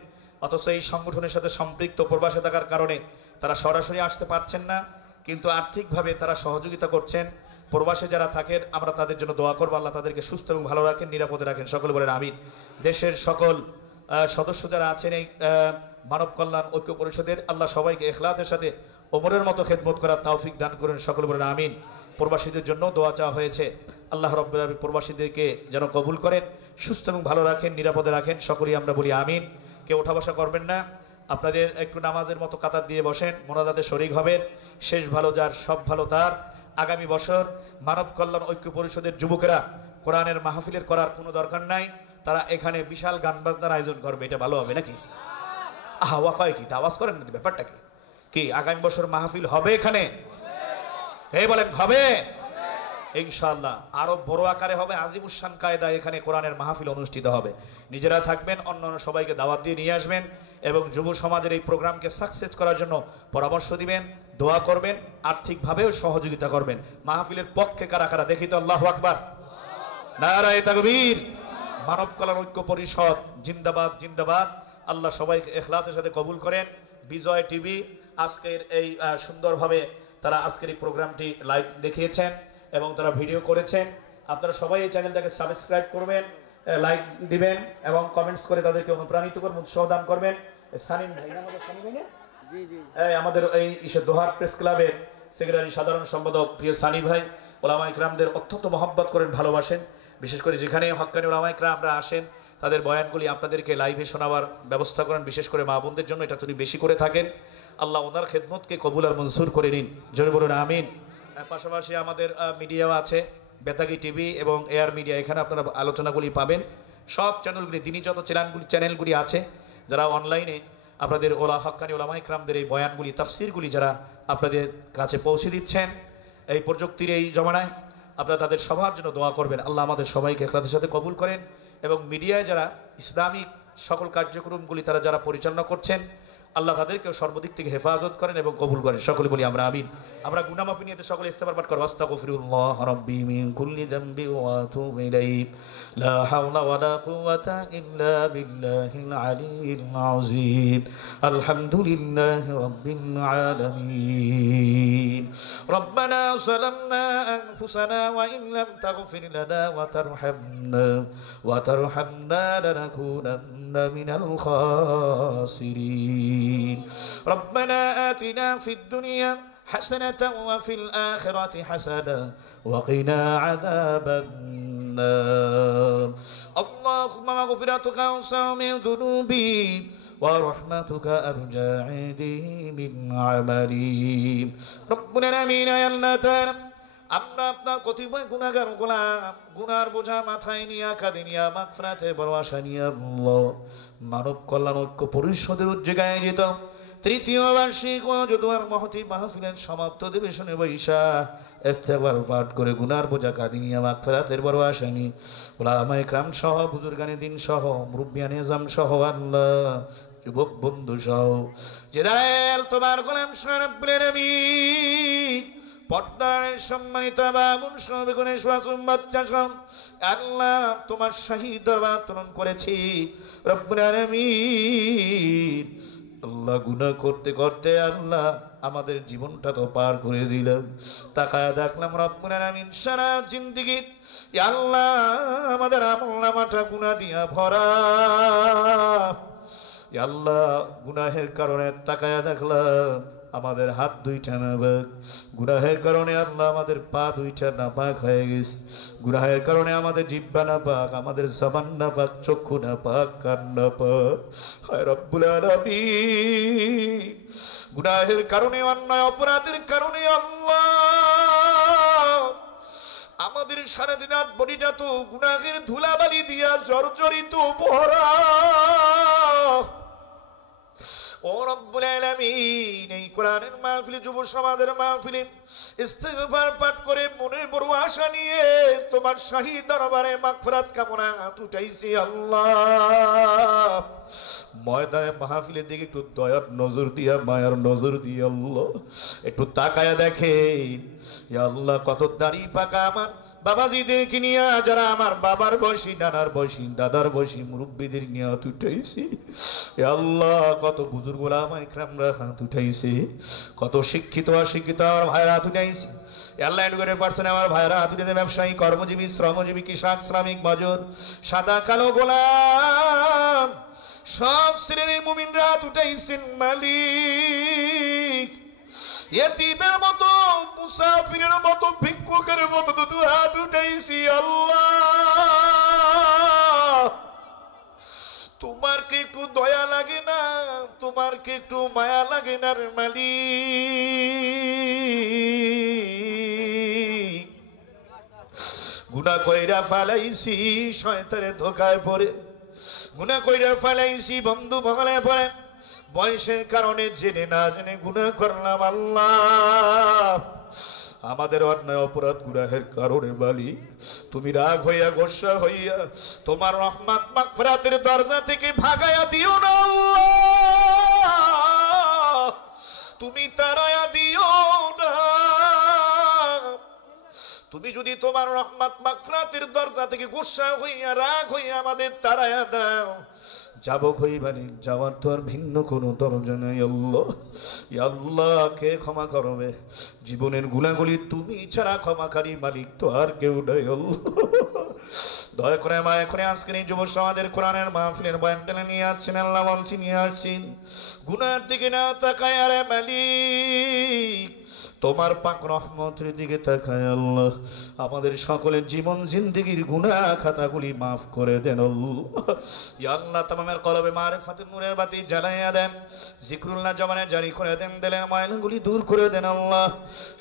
অথচ এই সংগঠনের সাথে সম্পৃক্ত, প্রবাসে থাকার কারণে তারা সরাসরি আসতে পারছেন না, কিন্তু আর্থিকভাবে তারা সহযোগিতা করছেন। প্রবাসে যারা থাকেন আমরা তাদের জন্য দোয়া করবো, আল্লাহ তাদেরকে সুস্থ এবং ভালো রাখেন, নিরাপদে রাখেন। সকলে বলেন আমিন। দেশের সকল সদস্য যারা আছেন এই মানব কল্যাণ ঐক্য পরিষদের, আল্লাহ সবাইকে ইখলাসের সাথে ওমরের মতো খেদমত করার তৌফিক দান করেন। সকলে বলেন আমিন। প্রবাসীদের জন্য দোয়া চাওয়া হয়েছে, আল্লাহ রাব্বুল আলামিন প্রবাসীদেরকে যেন কবুল করেন, সুস্থ এবং ভালো রাখেন, নিরাপদে রাখেন। সকলেই আমরা বলি আমিন। কেউ ওঠা বসা করবেন না, আপনাদের একটু নামাজের মতো কাতার দিয়ে বসেন, মোনাজাতে শরীক হবেন। শেষ ভালো যার সব ভালো তার। আগামী বছর মানব কল্যাণ ঐক্য পরিষদের যুবকেরা কোরআনের মাহফিলের করার কোনো দরকার নাই, তারা এখানে বিশাল গান বাজনার আয়োজন করবে, এটা ভালো হবে নাকি? আহা কয় কি, আওয়াজ করেন না, ব্যাপারটা কি? কি আগামী বছর মাহফিল হবে এখানে? এই বলেন হবে ইনশাআল্লাহ। আরো বড় আকারে হবে, আজিমুশান কায়দা এখানে কোরআনের মাহফিল অনুষ্ঠিত হবে। নিজেরা থাকবেন, অন্যান্য সবাইকে দাওয়াত দিয়ে নিয়ে আসবেন এবং যুব সমাজের এই প্রোগ্রামকে সাকসেস করার জন্য পরামর্শ দিবেন, দোয়া করবেন, আর্থিকভাবেও সহযোগিতা করবেন। মাহফিলের পক্ষে কারা কারা দেখি তো? আল্লাহু আকবার, নারায়ে তাকবীর। মানব কল্যাণ ঐক্য পরিষদ জিন্দাবাদ জিন্দাবাদ। আল্লাহ সবাইকে ইখলাসের সাথে কবুল করেন। বিজয় টিভি আজকের এই সুন্দরভাবে তারা আজকের এই প্রোগ্রামটি লাইভ দেখিয়েছেন এবং তারা ভিডিও করেছেন। আপনারা সবাই এই চ্যানেলটাকে সাবস্ক্রাইব করবেন, লাইক দিবেন এবং কমেন্টস করে তাদেরকে অনুপ্রাণিত করবেন, উৎসাহ দান করবেন। সানিম ভাই, আমাদের সানিম ভাই না? জি জি, আমাদের এই দোহার প্রেস ক্লাবের সেক্রেটারি সাধারণ সম্পাদক প্রিয় সানি ভাই ওলামা ইকরামদের অত্যন্ত মহব্বত করেন, ভালোবাসেন। বিশেষ করে যেখানে হক্কানি ওলামা ইকরাম আমরা আসেন তাদের বয়ানগুলি আপনাদেরকে লাইভে শোনাবার ব্যবস্থা করেন, বিশেষ করে মা বোনদের জন্য এটা তিনি বেশি করে থাকেন। আল্লাহ ওনার খেদমতকে কবুল আর মনসুর করে নিন, জোরে বলুন আমিন। পাশাপাশি আমাদের মিডিয়াও আছে, বেতাগি টিভি এবং এয়ার মিডিয়া, এখানে আপনারা আলোচনাগুলি পাবেন। সব চ্যানেলগুলি, দিনই যত চ্যানেলগুলি আছে, যারা অনলাইনে আপনাদের হক্কানি ওলামা ইকরামদের এই বয়ানগুলি, তাফসিরগুলি যারা আপনাদের কাছে পৌঁছে দিচ্ছেন এই প্রযুক্তির এই জমানায়, আপনারা তাদের সবার জন্য দোয়া করবেন। আল্লাহ আমাদের সবাইকে ইখলাসের সাথে কবুল করেন এবং মিডিয়ায় যারা ইসলামিক সকল কার্যক্রমগুলি তারা যারা পরিচালনা করছেন, আল্লাহ তাদেরকেও সর্বদিক থেকে হেফাজত করেন এবং কবুল করেন। সকলে বলি আমরা আমিন। আমরা গুনাহ মাফি নিয়ে সকলে ইস্তেগফার পাঠ করব। আস্তাগফিরুল্লাহ রাব্বি মিন কুল্লি যামবি ওয়া আতুবু ইলাইহি লা হাওলা ওয়ালা কুওয়াতা ইল্লা বিল্লাহিল আলিয়্যিল আযীম। আলহামদুলিল্লাহি রাব্বিল আলামিন। রব্বানা যালামনা আনফুসানা ওয়া ইন লাম তাগফির লানা ওয়া তারহামনা লানাকুনান্না মিনাল খাসিরিন। ربنا آتنا في الدنيا حسنة وفي الآخرة حسنة وقنا عذاب النار اللهم مغفرتك أوسع من ذنوبي ورحمتك أرجى عندي من عملي ربنا العالمين يا الله আমরা আপনার কতিপয় গুনাহগার গোলাম গুনার বোঝা মাথায় নিয়ে কাঁদিনিয়া মাগফিরাতের বড় আশা নিয়ে আল্লাহ মানব কল্যাণ ঐক্য পরিষদের উদ্যোগে যেত তৃতীয় বার্ষিক ওয়াজুদুয়ার মহতি মাহফিলের সমাপ্ত দিবসনে বৈশা ইস্তেগফার পাঠ করে গুনার বোঝা কাঁদিনিয়া মাগফিরাতের বড় আশা নিয়ে উলামায়ে কেরাম সহ বুজুর্গানে দিন সহ মুরব্বিয়ানে আযম সহ আল্লাহ যুবক বন্ধু সহ যে দাঁড়ায় তোমার গোলাম রব্বুল আলামিন পর্দার সম্মানিত বাবুন সবেগুণেশ ওয়াসুম বাচ্চা সব আল্লাহ তোমার শাহী দরবার তরণ করেছি রব্বুল আলামিন আল্লাহ গুনাহ করতে করতে আল্লাহ আমাদের জীবনটা তো পার করে দিলাম তাকায় দেখলাম রব্বুল আলামিন সারা জিন্দেগি আল্লাহ আমাদের আমলনামাটা গুনাহ দিয়া ভরা আল্লাহ গুনাহের কারণে তাকায় দেখলাম আমাদের হাত দুইটা নাপাক গুনাহের কারণে আল্লাহ আমাদের পা দুইটা নাপাক হয়ে গেছে গুনাহের কারণে আমাদের জিহ্বা নাপাক আমাদের জবান নাপাক চক্ষু নাপাক কান নাপাক হায় রব্বুল আলামিন গুনাহের কারণে অন্যায় অপরাধের কারণে আল্লাহ আমাদের সারাদিন রাত বডিটা তো গুনাহের ধুলাবালি দিয়া জর্জরিত ভরা ও রব্বুল আলামিন এই কোরআনের মাহফিলে যুব সমাজের মাহফিলে ইস্তিগফার পাঠ করে মনে বড় আশা নিয়ে তোমার শাহী দরবারে মাগফিরাত কামনা উঠাইছি আল্লাহ ময়দানে মাহফিলের দিকে একটু দয়ার নজর দিয়া মায়ার নজর দিয়ে আল্লাহ একটু তাকায়া দেখেন ইয়া আল্লাহ কত দাড়ি পাকা আমার বাবাজিদেরকে নিয়ে যারা আমার বাবার বয়সী নানার বয়সী দাদার বয়সী মুরব্বীদের নিয়ে হাত উঠাইছি ইয়া আল্লাহ কত বুজুর্গ ওলামায়ে কেরামরা হাত উঠাইছে কত শিক্ষিত অশিক্ষিত আমার ভাইরা হাত উঠাইছে আল্লাহ এন্ড পারছেন আমার ভাইরা হাত উঠেছে ব্যবসায়ী কর্মজীবী শ্রমজীবী কৃষক শ্রমিক মজুর সাদা কালো গোলাম সব শ্রেণীর মুমিনরা হাত উঠাইছেন মালিক ইয়েতিমের মতো মুসাফিরের মতো ভিক্ষুকের মতো দুটো হাত উঠাইছি আল্লাহ তোমার কি একটু দয়া লাগে না তোমার কি একটু মায়া লাগে না রে মালিক গুনাহ কইরা ফালাইছি শয়তানের ধোকায় পড়ে গুনাহ কইরা ফালাইছি বন্ধু মহলে পড়ে বয়সের কারণে জেনে না জেনে গুনাহ করলাম আল্লাহ আমাদের অন্যায় অপরাধ গুনাহের কারণে মালিক তুমি রাগ হইয়া গোসা হইয়া তোমার রহমত মাগফিরাতের দরজা থেকে ভাগায়া দিও না আল্লাহ তুমি তাড়ায়া দিও না তুমি যদি তোমার রহমত মাগফিরাতের দরজা থেকে গোসা হইয়া রাগ হইয়া আমাদের তাড়ায়া দাও যাব কইবানি যাওয়ার তো আর ভিন্ন কোনো দরজা নাই আল্লাহ আল্লাহ কে ক্ষমা করবে জীবনের গুনাহগুলি তুমি ছাড়া ক্ষমাকারী মালিক তো আর কেউ নাই আল্লাহ দয়া করে মায়া করে আজকের এই যুব সমাজের কোরআনের মাহফিলের বয়ান টেনে নিয়ে আসছেন আল্লাহ মঞ্চে নিয়ে আসছেন গুনার দিকে না তাকায় আরে মালিক তোমার পাক রহমতের দিকে তাকায় আল্লাহ আমাদের সকলের জীবন জিন্দেগির গুনাহ খাতাগুলি মাফ করে দেন আল্লাহ ইয়া আল্লাহ তামামের কলবে মারিফাতের নূরের বাতি জ্বালাইয়া দেন জিকরুল্লাহ জবানে জারি করে দেন দিলের ময়লাগুলি দূর করে দেন আল্লাহ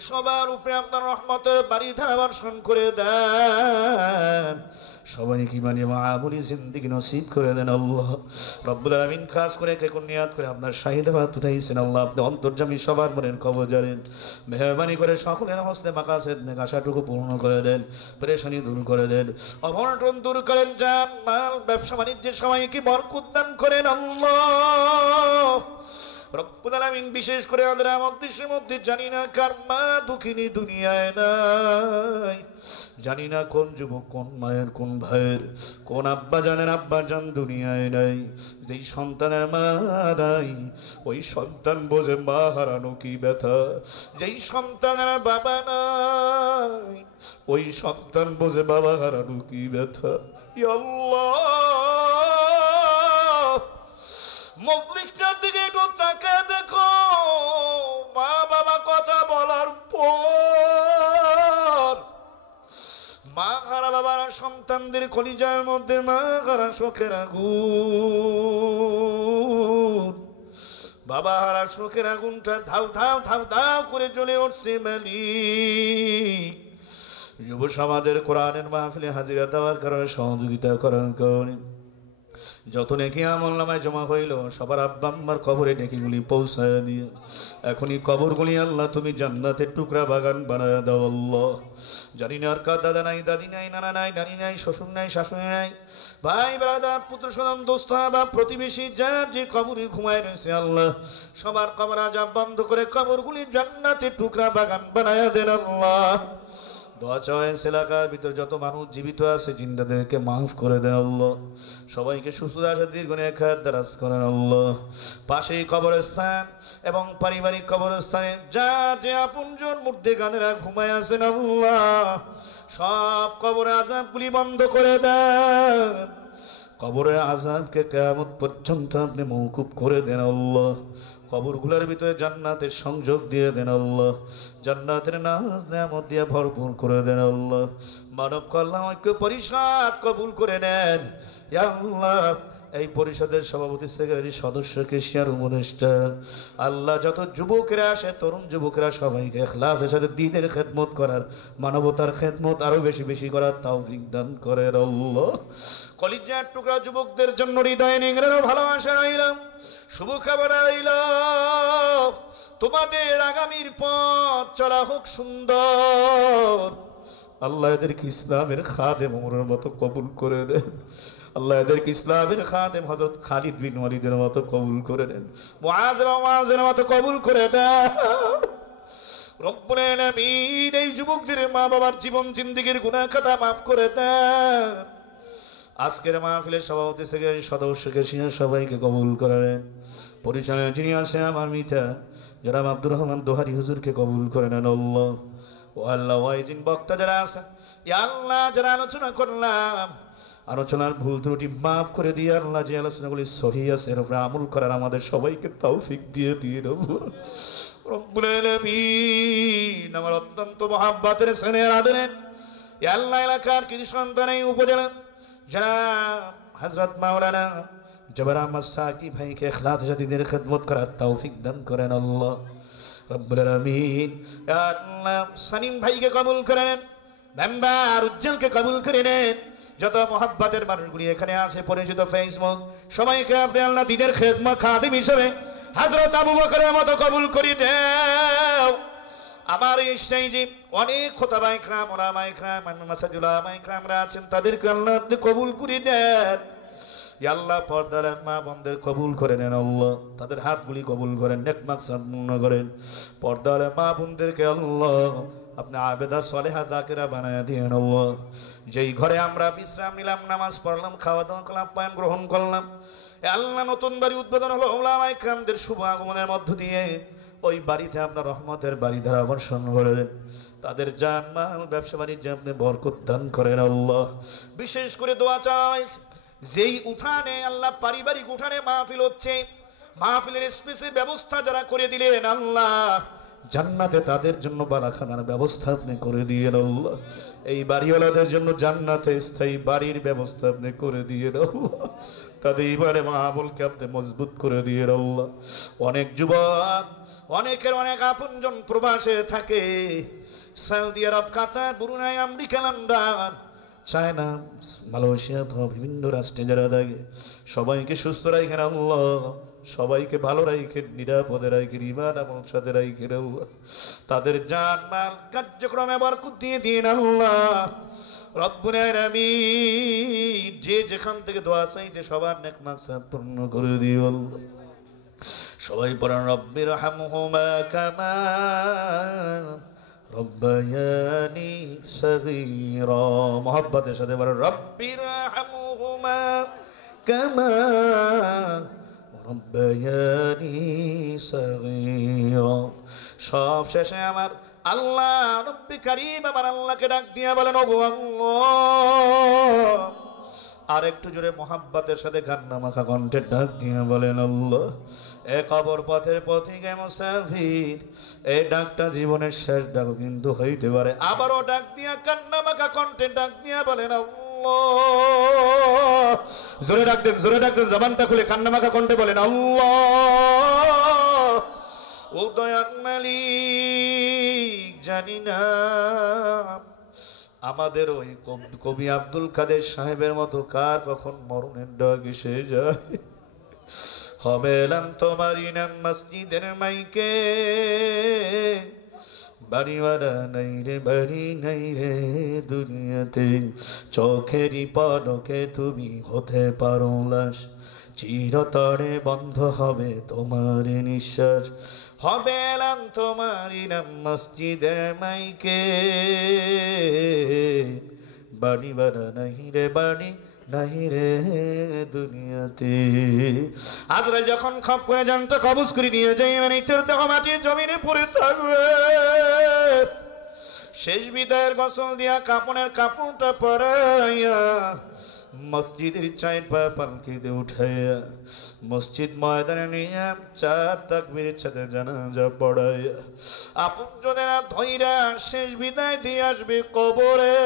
সবার উপরে আপনার রহমতের বাড়ি ধারা বর্ষণ করে দেন সবাইকে মানে আমলি জিন্দেগি নসিব করে দেন আল্লাহ রব্বুল আলামিন খাস করে কে কোন নিয়াত করে আপনার শাহিদাবাদ উঠাইছেন আল্লাহ আপনি অন্তর্যামী সবার মনের খবর জানেন মেহরবানি করে সকলের হস্তে মাকাসেদ নেক আশাটুকু পূর্ণ করে দেন পেরেশানি দূর করে দেন অবনটন দূর করেন জান মাল ব্যবসা বাণিজ্যের সবাইকে বরকত দান করেন আল্লাহ রব্বুল আলামিন বিশেষ করে আমাদের দেশের মধ্যে জানি না কার মা দুঃখিনী দুনিয়ায় নাই জানি না কোন যুবক কোন মায়ের কোন ভাইয়ের কোন আব্বা জান দুনিয়ায় নাই যেই সন্তানের মা নাই ওই সন্তান বোঝে মা হারানো কি ব্যথা যেই সন্তানের বাবা নাই ওই সন্তান বোঝে বাবা হারানো কি ব্যথা ইয়া আল্লাহ মজলিসটার দিকে একটু তাকায় দেখো মা বাবা কথা বলে সন্তানদের কলিজার মধ্যে মা হারা শোকের আগুন, বাবা হারা শোকের আগুনটা ধাউ ধাউ ধাউ ধাউ করে জ্বলে উঠছে মালিক। যুব সমাজের কোরআনের মাহফিলে হাজিরা দেওয়ার কারণে, সহযোগিতা করার কারণে যত নেকি আমলনামায় জমা হইল, সবার আব্বা আম্মার কবরে নেকিগুলি পৌঁছায় দিয়ে এখনই কবরগুলি আল্লাহ তুমি জান্নাতের টুকরা বাগান বানায় দাও আল্লাহ। জানি না আর কার দাদা নাই, দাদি নাই, নানা নাই, নানি নাই, শ্বশুর নাই, শাশুড়ি নাই, ভাই ব্রাদার, পুত্র সন্তান, দোস্ত বা প্রতিবেশী, যার যে কবরে ঘুমায় রয়েছে আল্লাহ, সবার কবর আজাব বন্ধ করে কবরগুলি জান্নাতের টুকরা বাগান বানায় দেন আল্লাহ। দোয়া চয়েস এলাকার ভিতর যত মানুষ জীবিত আছে জিন্দাদেরকে মাফ করে দেন আল্লাহ। সবাইকে সুস্থ আসে দীর্ঘ নেখাত দারাজ করেন আল্লাহ। পাশেই কবরস্থান এবং পারিবারিক কবরস্থানে যার যে আপনজন মুর্দেগানেরা ঘুমায় আছেন আল্লাহ, সব কবরে আযাবগুলি বন্ধ করে দেন। কবরের আযাবকে কিয়ামত পর্যন্ত আপনি মওকুফ করে দেন আল্লাহ। কবরগুলোর ভিতরে জান্নাতের সংযোগ দিয়ে দেন আল্লাহ, জান্নাতের নাজ নেয়ামত দিয়ে ভরপুর করে দেন আল্লাহ। মানব কল্যাণ ঐক্য পরিষদ কবুল করে নেন ইয়া আল্লাহ। এই পরিষদের সভাপতি, সেক্রেটারি, সদস্য, কেশিয়ার, উপদেষ্টা আল্লাহ, যত যুবকেরা আসে, তরুণ যুবকেরা, সবাইকে ইখলাসের সাথে দ্বীনের খেদমত করার, মানবতার খেদমত আরো বেশি বেশি করার তৌফিক দান করেন আল্লাহ। কলিজার টুকরা যুবকদের জন্য হৃদয় নিংড়ানো ভালোবাসা আইলাম, শুভ খবর আইলাম, তোমাদের আগামীর পথ চলা হোক সুন্দর। আল্লাহ এদেরকে ইসলামের খাদেম ওমরের মতো কবুল করে দেন আল্লাহ, এদেরকে ইসলামের খাদেম হযরত খালিদ বিন ওয়ালিদের মতো কবুল করে নেন, মুআযের মতো কবুল করে দেন রব্বুল আলামিন। এই যুবকদের মা বাবার জীবন জিন্দেগির গুনাহ খাতা মাফ করে দেন। আজকের মাহফিলের সভাপতি, সেক্রেটারি, সদস্যকে সবাইকে কবুল করেন। পরিচালনা যিনি আছেন আমার মিতা জনাব আব্দুর রহমান দোহারি হুজুরকে কবুল করে নেন আল্লাহ। ও আল্লাহ, ওয়াইজিন বক্তা যারা আছেন ইয়া আল্লাহ, যারা আলোচনা করলাম, আলোচনার ভুল ত্রুটি মাফ করে দিয়ে আল্লাহ, যে আলোচনাগুলি সহিহ আছে এর উপরে আমল করার আমাদের সবাইকে তৌফিক দিয়ে দেব রব্বুল আলামিন। আমার অত্যন্ত মহাব্বতের স্নেহের আদরের ইয়া আল্লাহ, এলাকার কিছু সন্তান এই উপজেলা যারা হযরত মাওলানা জবার আহমদ সাকি ভাইকে ইখলাসের সাথে দ্বীনের খেদমত করার তৌফিক দান করেন আল্লাহ রব্বুল আলামিন। ইয়া আল্লাহ, সানিম ভাইকে কবুল করে নেন, মেম্বার উজ্জ্বলকে কবুল করে নেন, যত মহাব্বতের মানুষগুলি এখানে আছে পরিচিত ফেসবুক, সবাইকে আপনি আল্লাহ দ্বীনের খেদমত খাদিম হিসেবে হযরত আবু বকরের মতো কবুল করে দেও। আমার এই যে অনেক খোতাবা ইকরাম, ওলামা ইকরাম, মাসাজিদ উলামা ইকরামরা আছেন, তাদেরকে আল্লাহ আপনি কবুল করে দেন ইয়া আল্লাহ। পর্দার মা বোনদের কবুল করে নেন আল্লাহ, তাদের হাতগুলি কবুল করেন, নেক মাকসাদ পূর্ণ করেন। পর্দার মা বোনদেরকে আল্লাহ আপনি আবেদা সালেহা যাকিরা বানায় দিয়েন আল্লাহ। যেই ঘরে আমরা বিশ্রাম নিলাম, নামাজ পড়লাম, খাওয়া দাওয়া করলাম, পান গ্রহণ করলাম, আল্লাহ নতুন বাড়ি উদ্বোধন হলো ওলামা ইকরামদের শুভ আগমনের মধ্য দিয়ে, ওই বাড়িতে আপনার রহমতের বাড়ি ধারা বর্ষণ করে দেন, তাদের জান মাল ব্যবসা বাণিজ্যে আপনি বরকত দান করেন আল্লাহ। বিশেষ করে দোয়া চাই, যেই উঠানে আল্লাহ পারিবারিক উঠানে মাহফিল হচ্ছে, মাহফিলের স্পেসের ব্যবস্থা যারা করে দিলেন আল্লাহ, জান্নাতে তাদের জন্য বালাখানার ব্যবস্থা আপনি করে দিয়ে আল্লাহ। এই বাড়িওয়ালাদের জন্য জান্নাতে স্থায়ী বাড়ির ব্যবস্থা আপনি করে দিয়ে আল্লাহ, তাদের এবারে মাহবুলকে আপনি মজবুত করে দিয়ে আল্লাহ। অনেক যুবক, অনেকের অনেক আপনজন প্রবাসে থাকে, সৌদি আরব, Qatar, Brunei, America, London, China, Malaysia, বিভিন্ন রাষ্ট্রে যারা থাকে, সবাইকে সুস্থ রাখেন আল্লাহ, সবাইকে ভালো রাখেন, নিরাপদে রাখেন, ঈমান আমল সাথে রাখেন আল্লাহ, তাদের জান মাল কার্যক্রমে বরকত দিয়ে দিন আল্লাহ রব্বুল আলামিন। যে যেখান থেকে দোয়া চাইছে সবার নেক মাকসাদ পূর্ণ করে দিও আল্লাহ। সবাই পড়েন রব্বির হামহুমা কামা রব্বায়ানি সগীরা, মুহাব্বতের সাথে বলেন রব্বির হামহুমা কামা রব্বায়ানি সগীরা। সব শেষে আমার আল্লাহ রব্বি কারীম, আমার আল্লাহকে ডাক দিয়া বলেন ওগো আল্লাহ। আর একটু জোরে মোহাব্বতের সাথে কান্না মাখা কণ্ঠে ডাক দিয়া বলেন আল্লাহ। এ কবর পথের পথিকে মুসাফির, এই ডাকটা জীবনের শেষ ডাক কিন্তু হইতে পারে। আবারও ডাক দিয়া কান্না মাখা কণ্ঠে ডাক দিয়া বলেন আল্লাহ। আল্লাহ। জোরে ডাক দেন, জোরে ডাক দেন, জবানটা খুলে কান্না মাখা কণ্ঠে বলেন আল্লাহ। ও দয়ার মালিক, জানি না আমাদের ওই কবি আব্দুল কাদের সাহেবের মতো কার কখন মরণের ডাক এসে যায়। হবে এলাম তোমারই নাম মসজিদের মাইকে, বাড়িওয়ালা নাই রে, বাড়ি নাই রে দুনিয়াতে, চোখেরই পলকে তুমি হতে পারো লাশ, চিরতরে বন্ধ হবে তোমার নিঃশ্বাস। হবে এলাম তোমারই নাম মসজিদের মাইকে, বাড়িওয়ালা নাই রে, বাড়ি নাই রে দুনিয়াতে। আজরাইল যখন খপ করে জানটা কবজ করে নিয়ে যাই, মানে ইতের দেহ মাটির জমিনে পড়ে থাকবে। শেষ বিদায়ের গোসল দিয়া কাপড়ের কাপড়টা পরাইয়া মসজিদের চাই পা পালকিতে উঠাইয়া মসজিদ ময়দানে নিয়ে 4 তাকবীরের সাথে জানাজা পড়াইয়া আপনজনেরা ধইরা শেষ বিদায় দিয়ে আসবে কবরে।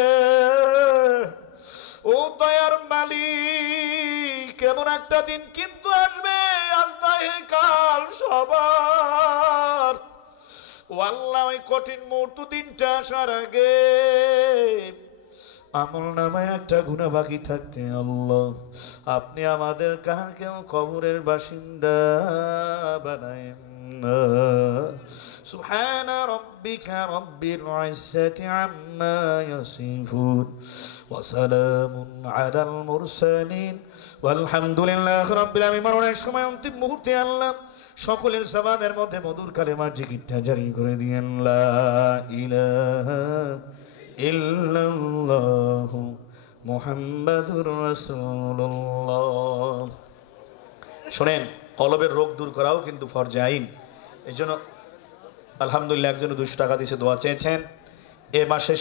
ও দয়ার মালিক, কেমন একটা দিন কিন্তু আসবে, আজ নয় কাল সবার। ও আল্লাহ, ওই কঠিন মুহূর্ত দিনটা আসার আগে আমল নামায় একটা গুনাহ বাকি থাকতে আল্লাহ আপনি আমাদের কাহাকেও কবরের বাসিন্দা বানায়েন না। সুবহান রাব্বিকা রাব্বিল ইজ্জাতি আম্মা ইয়াসিফুন ওয়া সালামুন আলাল মুরসালিন ওয়ালহামদুলিল্লাহি রাব্বিল আলামিন। মরণের সময় অন্তিম মুহূর্তে আল্লাহ সকলের জবানের মধ্যে মধুর কালেমার জিকিরটা জারি করে দিয়েন, লা ইলাহা ইল্লাল্লাহু মুহাম্মাদুর রাসূলুল্লাহ। শোনেন, কলবের রোগ দূর করাও কিন্তু ফরজে আইন। এই জন্য আলহামদুলিল্লাহ একজন 200 টাকা দিয়েছে, দোয়া চেয়েছেন। এ মাসে